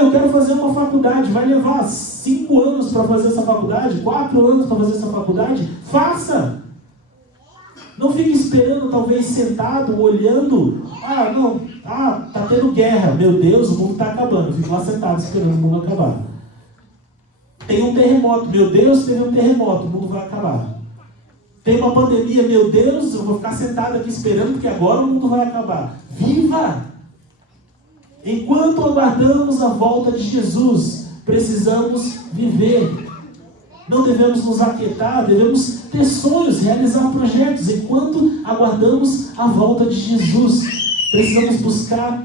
Eu quero fazer uma faculdade, vai levar 5 anos para fazer essa faculdade, 4 anos para fazer essa faculdade, faça. Não fique esperando, talvez sentado, olhando. Tá tendo guerra. Meu Deus, o mundo está acabando. Eu fico lá sentado esperando o mundo acabar. Tem um terremoto. Meu Deus, teve um terremoto. O mundo vai acabar. Tem uma pandemia. Meu Deus, eu vou ficar sentado aqui esperando, porque agora o mundo vai acabar. Viva! Enquanto aguardamos a volta de Jesus, precisamos viver. Não devemos nos aquietar, devemos ter sonhos, realizar projetos. Enquanto aguardamos a volta de Jesus, precisamos buscar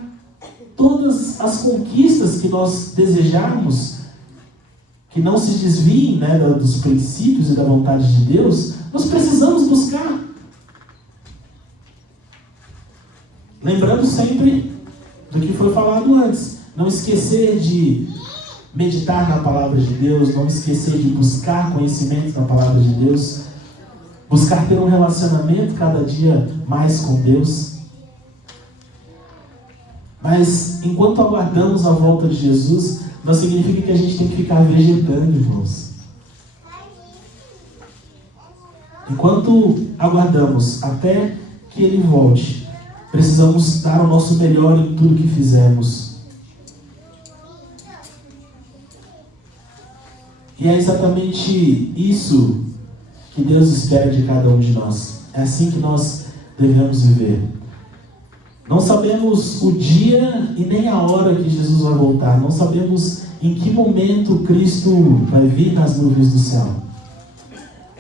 todas as conquistas que nós desejarmos, que não se desviem dos princípios e da vontade de Deus. Nós precisamos buscar. Lembrando sempre do que foi falado antes. Não esquecer de meditar na palavra de Deus, não esquecer de buscar conhecimento na palavra de Deus, buscar ter um relacionamento cada dia mais com Deus. Mas enquanto aguardamos a volta de Jesus, não significa que a gente tem que ficar vegetando, irmãos. Enquanto aguardamos até que Ele volte, precisamos dar o nosso melhor em tudo que fizermos. E é exatamente isso que Deus espera de cada um de nós. É assim que nós devemos viver. Não sabemos o dia e nem a hora que Jesus vai voltar. Não sabemos em que momento Cristo vai vir nas nuvens do céu.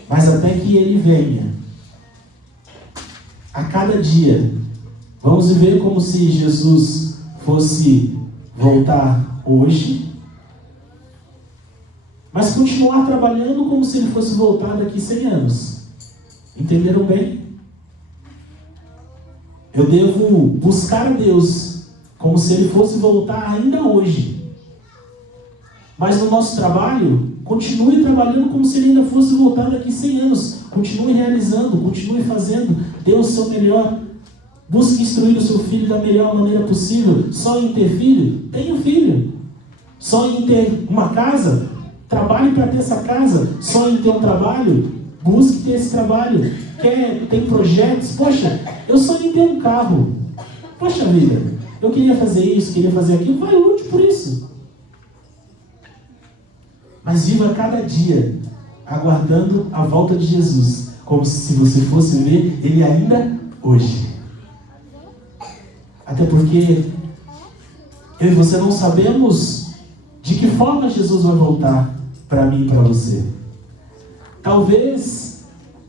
Mas até que Ele venha, a cada dia, vamos viver como se Jesus fosse voltar hoje, mas continuar trabalhando como se Ele fosse voltar daqui 100 anos. Entenderam bem? Eu devo buscar a Deus como se Ele fosse voltar ainda hoje. Mas no nosso trabalho, continue trabalhando como se Ele ainda fosse voltar daqui 100 anos. Continue realizando, continue fazendo. Dê o seu melhor. Busque instruir o seu filho da melhor maneira possível. Sonhe em ter filho? Tenha filho. Sonhe em ter uma casa? Trabalhe para ter essa casa. Sonhe em ter um trabalho? Busque ter esse trabalho. Tem projetos? Poxa, eu sonho em ter um carro. Poxa vida, eu queria fazer isso, queria fazer aquilo. Vai, lute por isso. Mas viva cada dia aguardando a volta de Jesus, como se você fosse ver Ele ainda hoje. Até porque eu e você não sabemos de que forma Jesus vai voltar para mim e para você. Talvez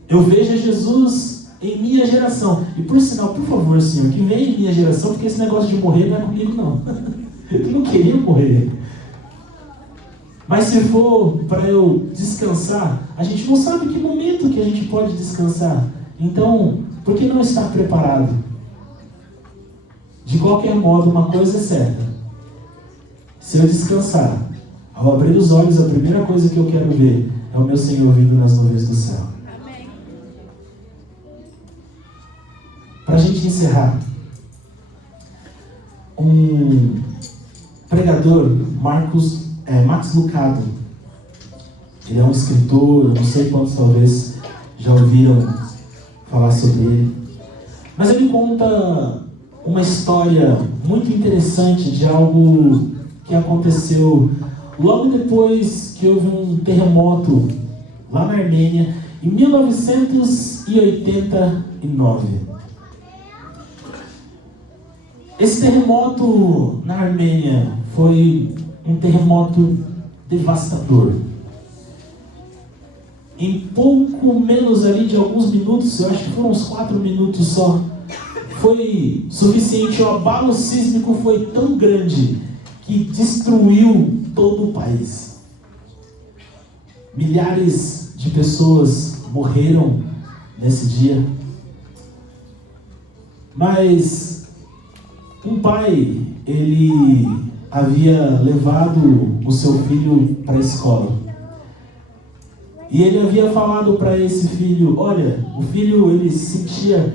eu veja Jesus em minha geração. E por sinal, por favor, Senhor, que venha em minha geração, porque esse negócio de morrer não é comigo, não. Eu não queria morrer. Mas se for para eu descansar, a gente não sabe que momento que a gente pode descansar. Então, por que não estar preparado? De qualquer modo, uma coisa é certa. Se eu descansar, ao abrir os olhos, a primeira coisa que eu quero ver é o meu Senhor vindo nas nuvens do céu. Para a gente encerrar, um pregador, Max Lucado, ele é um escritor, eu não sei quantos talvez já ouviram falar sobre ele, mas ele conta uma história muito interessante de algo que aconteceu logo depois que houve um terremoto lá na Armênia, em 1989. Esse terremoto na Armênia foi um terremoto devastador. Em pouco menos ali de alguns minutos, eu acho que foram uns 4 minutos só, foi suficiente. O abalo sísmico foi tão grande que destruiu todo o país. Milhares de pessoas morreram nesse dia. Mas um pai, ele havia levado o seu filho para a escola. E ele havia falado para esse filho, olha, o filho ele se sentia,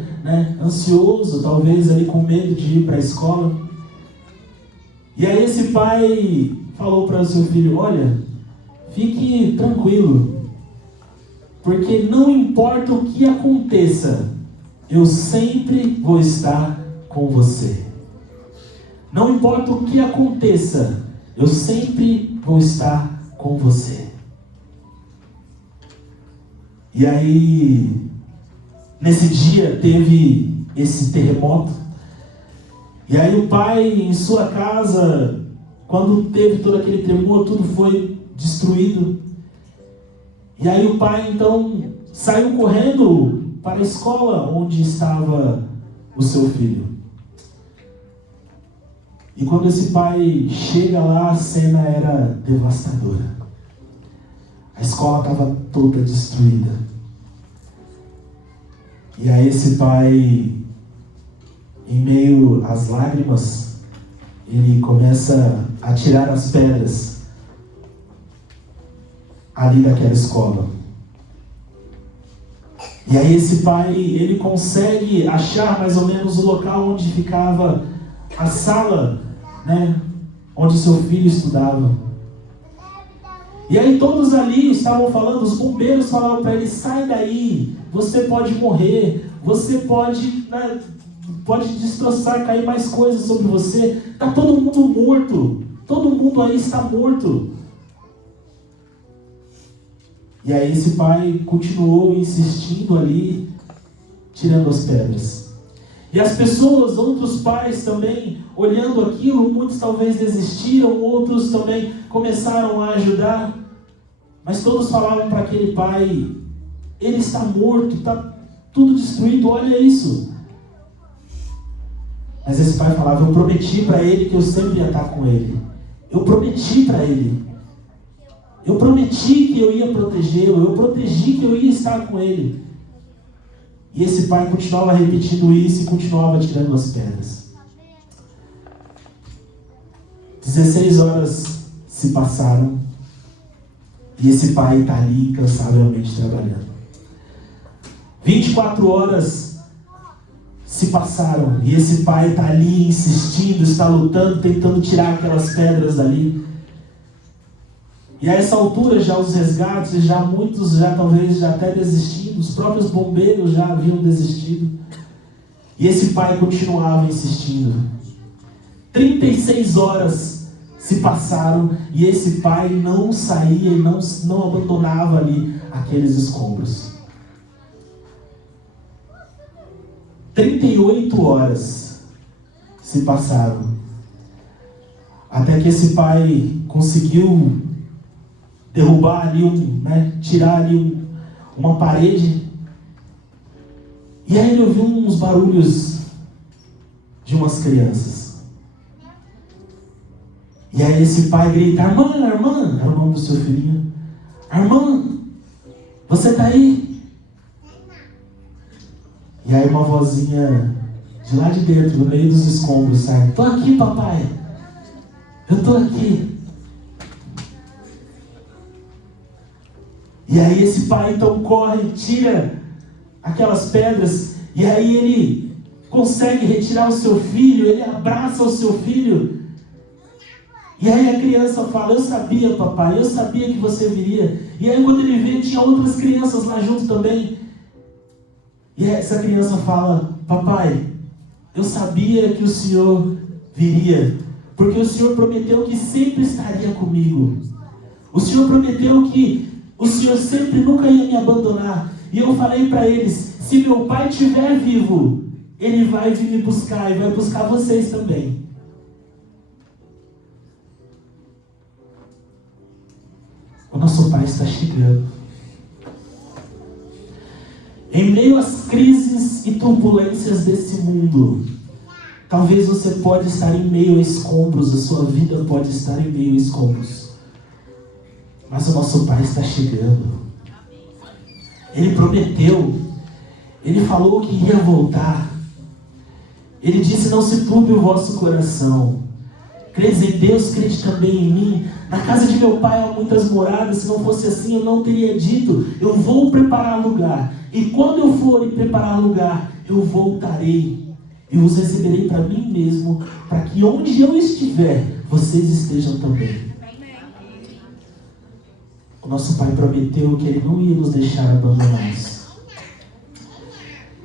ansioso, talvez ali com medo de ir para a escola. E aí esse pai falou para o seu filho, olha, fique tranquilo, porque não importa o que aconteça, eu sempre vou estar com você. Não importa o que aconteça, eu sempre vou estar com você. E aí, nesse dia teve esse terremoto. E aí o pai, em sua casa, quando teve todo aquele tremor, tudo foi destruído. E aí o pai, então, saiu correndo para a escola onde estava o seu filho. E quando esse pai chega lá, a cena era devastadora. A escola estava toda destruída. E aí esse pai, em meio às lágrimas, ele começa a tirar as pedras ali daquela escola. E aí esse pai, ele consegue achar mais ou menos o local onde ficava a sala, onde seu filho estudava. E aí todos ali estavam falando, os bombeiros falavam para ele, sai daí, você pode morrer, você pode destroçar, cair mais coisas sobre você, está todo mundo morto, todo mundo aí está morto. E aí esse pai continuou insistindo ali, tirando as pedras. E as pessoas, outros pais também, olhando aquilo, muitos talvez desistiram, outros também começaram a ajudar. Mas todos falavam para aquele pai, ele está morto, está tudo destruído, olha isso. Mas esse pai falava, eu prometi para ele que eu sempre ia estar com ele. Eu prometi para ele. Eu prometi que eu ia protegê-lo, eu protegi que eu ia estar com ele. E esse pai continuava repetindo isso e continuava tirando as pedras. 16 horas se passaram e esse pai está ali incansavelmente trabalhando. 24 horas se passaram e esse pai está ali insistindo, está lutando, tentando tirar aquelas pedras dali. E a essa altura já os resgates, já muitos talvez até desistindo, os próprios bombeiros já haviam desistido. E esse pai continuava insistindo. 36 horas se passaram e esse pai não saía e não abandonava ali aqueles escombros. 38 horas se passaram até que esse pai conseguiu derrubar ali tirar ali uma parede. E aí ele ouviu uns barulhos de umas crianças. E aí esse pai grita: Armand, Armand, é o nome do seu filhinho. Armand, você tá aí? E aí uma vozinha de lá de dentro, no meio dos escombros, sai: tô aqui, papai. Eu tô aqui. E aí esse pai então corre, tira aquelas pedras, e aí ele consegue retirar o seu filho, ele abraça o seu filho. E aí a criança fala: eu sabia, papai, eu sabia que você viria. E aí quando ele vê, tinha outras crianças lá junto também. E aí essa criança fala: papai, eu sabia que o Senhor viria, porque o Senhor prometeu que sempre estaria comigo. O Senhor prometeu que o Senhor sempre nunca ia me abandonar. E eu falei para eles: se meu pai estiver vivo, ele vai vir me buscar e vai buscar vocês também. O nosso pai está chegando. Em meio às crises e turbulências desse mundo, talvez você pode estar em meio a escombros, a sua vida pode estar em meio a escombros. Mas o nosso pai está chegando. Ele prometeu, ele falou que ia voltar. Ele disse: não se turbe o vosso coração. Credes em Deus, crede também em mim. Na casa de meu pai há muitas moradas. Se não fosse assim, eu não teria dito: eu vou preparar lugar. E quando eu for e preparar lugar, eu voltarei e os receberei para mim mesmo, para que onde eu estiver, vocês estejam também. O nosso pai prometeu que ele não ia nos deixar abandonados.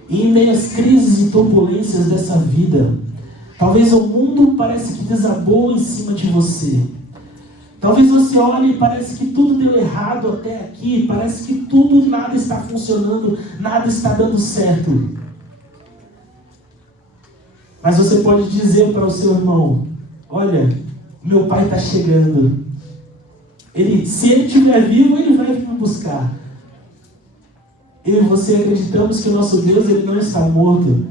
E em meio às crises e turbulências dessa vida, talvez o mundo parece que desabou em cima de você. Talvez você olhe e parece que tudo deu errado até aqui. Parece que tudo, nada está funcionando, nada está dando certo. Mas você pode dizer para o seu irmão: olha, meu pai está chegando. Se ele estiver vivo, ele vai vir me buscar. Eu e você acreditamos que o nosso Deus, ele não está morto.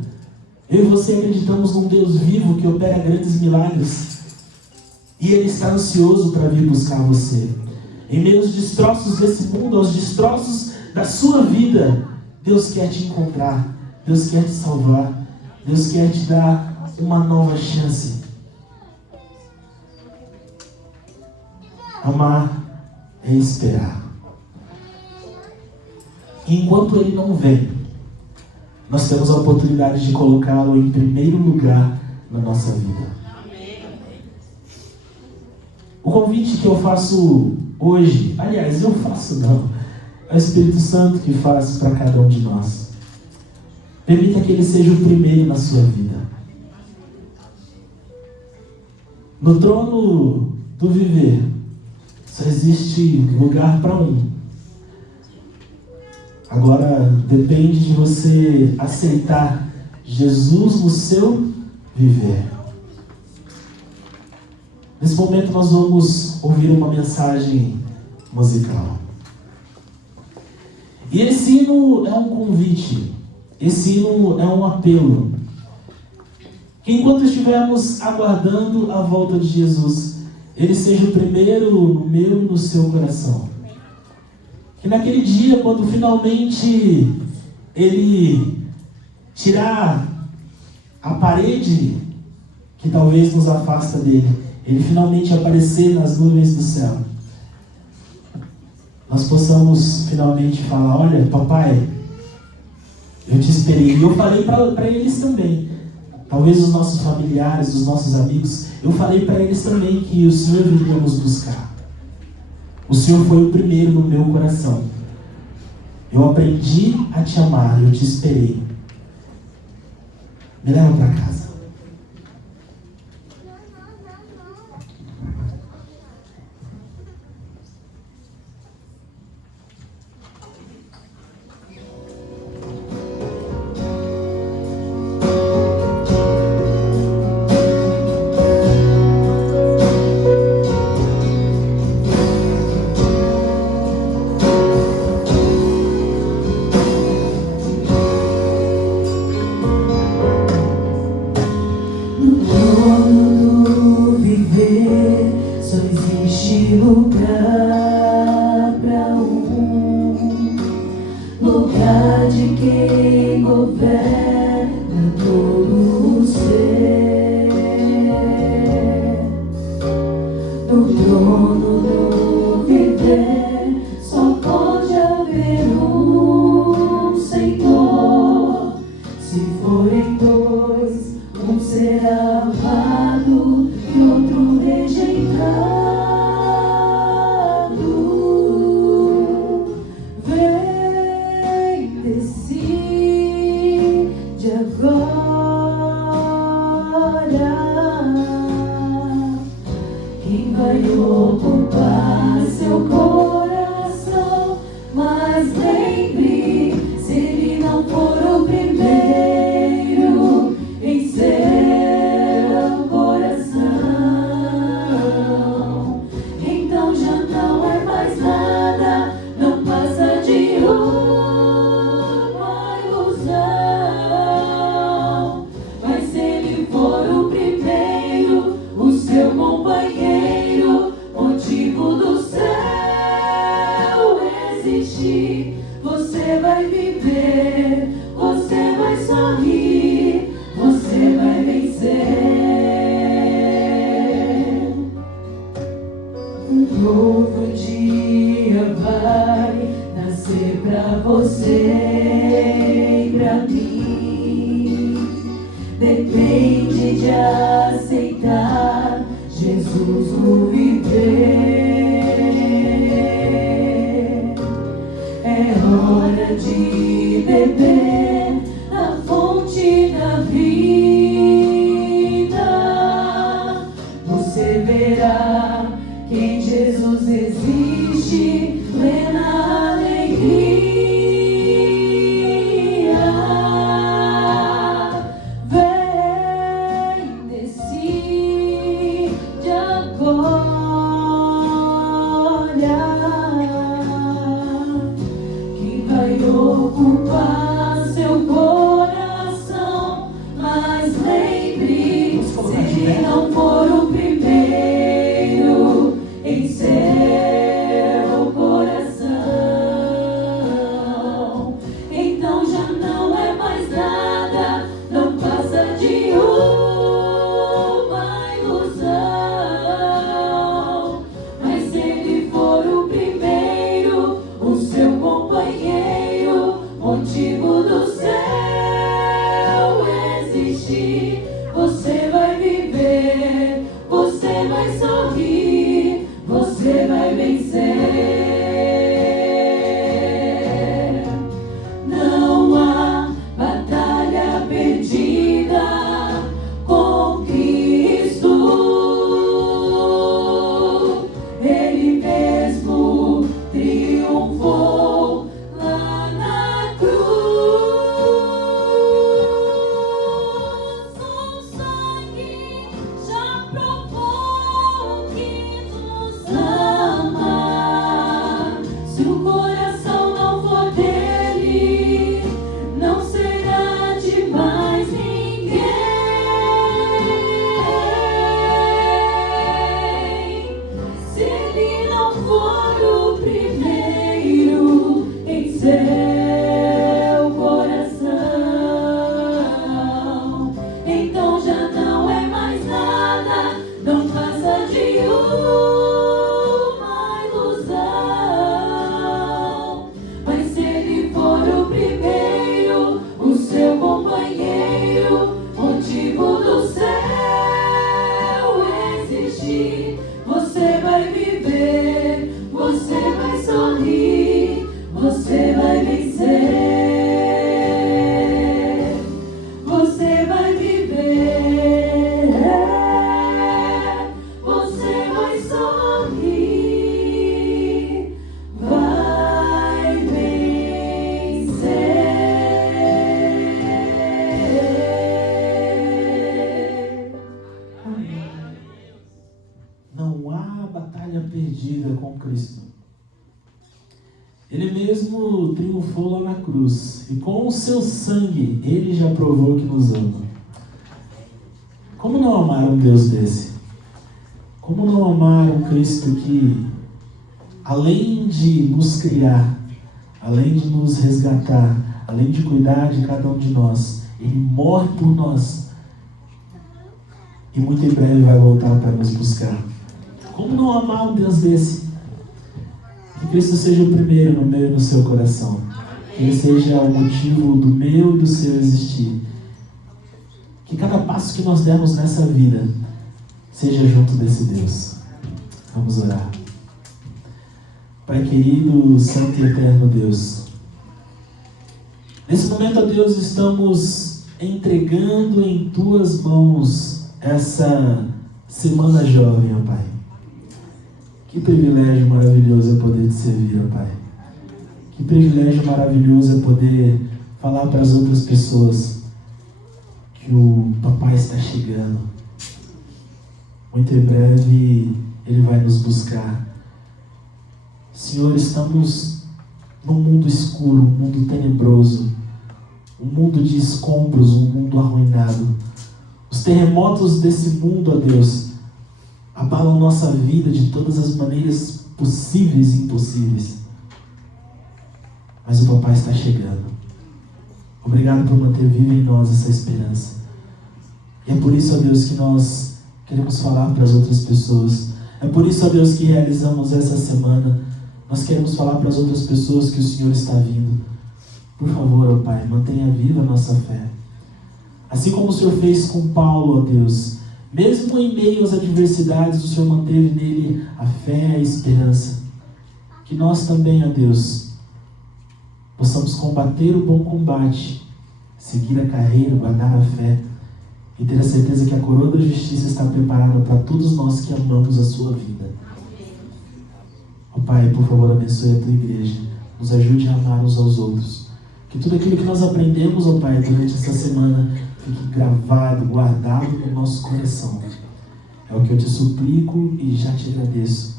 Eu e você acreditamos num Deus vivo que opera grandes milagres. E ele está ansioso para vir buscar você. Em meio aos destroços desse mundo, aos destroços da sua vida, Deus quer te encontrar. Deus quer te salvar. Deus quer te dar uma nova chance. Amar é esperar. E enquanto ele não vem, nós temos a oportunidade de colocá-lo em primeiro lugar na nossa vida. O convite que eu faço hoje, aliás, eu faço não, é o Espírito Santo que faz para cada um de nós. Permita que ele seja o primeiro na sua vida. No trono do viver, só existe lugar para um. Agora depende de você aceitar Jesus no seu viver. Nesse momento nós vamos ouvir uma mensagem musical. E esse hino é um convite. Esse hino é um apelo. Que enquanto estivermos aguardando a volta de Jesus, ele seja o primeiro no meu e no seu coração. Que naquele dia, quando finalmente ele tirar a parede que talvez nos afasta dele, ele finalmente aparecer nas nuvens do céu, nós possamos finalmente falar: olha, papai, eu te esperei. E eu falei para eles também, talvez os nossos familiares, os nossos amigos, eu falei para eles também que o Senhor viria nos buscar. O Senhor foi o primeiro no meu coração. Eu aprendi a te amar, eu te esperei. Me leva para casa. de quem governa todo o ser. No trono do viver só pode haver um Senhor. Se forem dois, um será amado e outro rejeitado. Vem, decide agora quem vai ocupar seu coração. Mas lembre, se ele não for o primeiro em seu coração, então já não é mais nada, não passa de uma ilusão. Mas se ele for o primeiro, o seu companheiro, motivo do céu existir, você vai viver, você vai sorrir, você vai vencer. Um novo dia vai nascer pra você e pra mim. Depende de aceitar Jesus no viver. É hora de beber na fonte da vida. Você verá que em Jesus existe plena alegria. Vem, decide agora quem vai ocupar seu coração. Mas lembre, se ele não for o primeiro em seu coração, então já não é mais nada, não passa de uma ilusão. Mas se ele for o primeiro, o seu companheiro, motivo do céu existir, você vai viver, você vai sorrir, você vai vencer. Não há batalha perdida com Cristo. Ele mesmo triunfou lá na cruz. O sangue já provou que nos ama. Se o coração não for dele, não será de mais ninguém. Se ele não for o primeiro em seu coração, então já não é mais nada, não passa de uma ilusão. Mas se ele for o primeiro, o seu companheiro, motivo do céu existir, você vai viver, você vai sorrir, você vai vencer. Você vai viver, você vai sorrir, vai vencer. Não há batalha perdida com Cristo. Ele mesmo triunfou lá na cruz. E com o seu sangue, ele já provou que nos ama. Como não amar um Deus desse? Como não amar um Cristo que, além de nos criar, além de nos resgatar, além de cuidar de cada um de nós, Ele morre por nós. E muito em breve vai voltar para nos buscar. Como não amar um Deus desse? Que Cristo seja o primeiro no meu e no seu coração. Que Ele seja o motivo do meu e do seu existir. Que cada passo que nós demos nessa vida seja junto desse Deus. Vamos orar. Pai querido, santo e eterno Deus, nesse momento, ó Deus, estamos entregando em Tuas mãos essa semana jovem, ó Pai. Que privilégio maravilhoso é poder Te servir, ó Pai. Que privilégio maravilhoso é poder falar para as outras pessoas que o Papai está chegando. Muito em breve Ele vai nos buscar. Senhor, estamos num mundo escuro, um mundo tenebroso, um mundo de escombros, um mundo arruinado. Os terremotos desse mundo, ó Deus, abalam nossa vida de todas as maneiras possíveis e impossíveis. Mas o Papai está chegando. Obrigado por manter viva em nós essa esperança. E é por isso, ó Deus, que nós queremos falar para as outras pessoas. É por isso, ó Deus, que realizamos essa semana. Nós queremos falar para as outras pessoas que o Senhor está vindo. Por favor, ó Pai, mantenha viva a nossa fé. Assim como o Senhor fez com Paulo, ó Deus, mesmo em meio às adversidades, o Senhor manteve nele a fé e a esperança. Que nós também, ó Deus, possamos combater o bom combate, seguir a carreira, guardar a fé e ter a certeza que a coroa da justiça está preparada para todos nós que amamos a sua vida. Ó Pai, por favor, abençoe a Tua igreja. Nos ajude a amar uns aos outros. Que tudo aquilo que nós aprendemos, ó Pai, durante essa semana fique gravado, guardado no nosso coração. É o que eu Te suplico e já Te agradeço.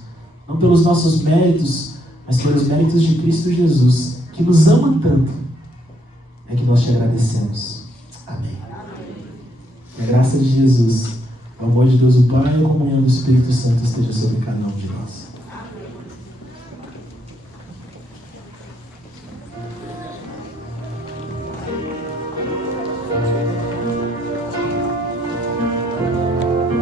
Não pelos nossos méritos, mas pelos méritos de Cristo Jesus, que nos ama tanto. É que nós Te agradecemos. Amém. Que a graça de Jesus, o amor de Deus o Pai e a comunhão do Espírito Santo esteja sobre cada um de nós.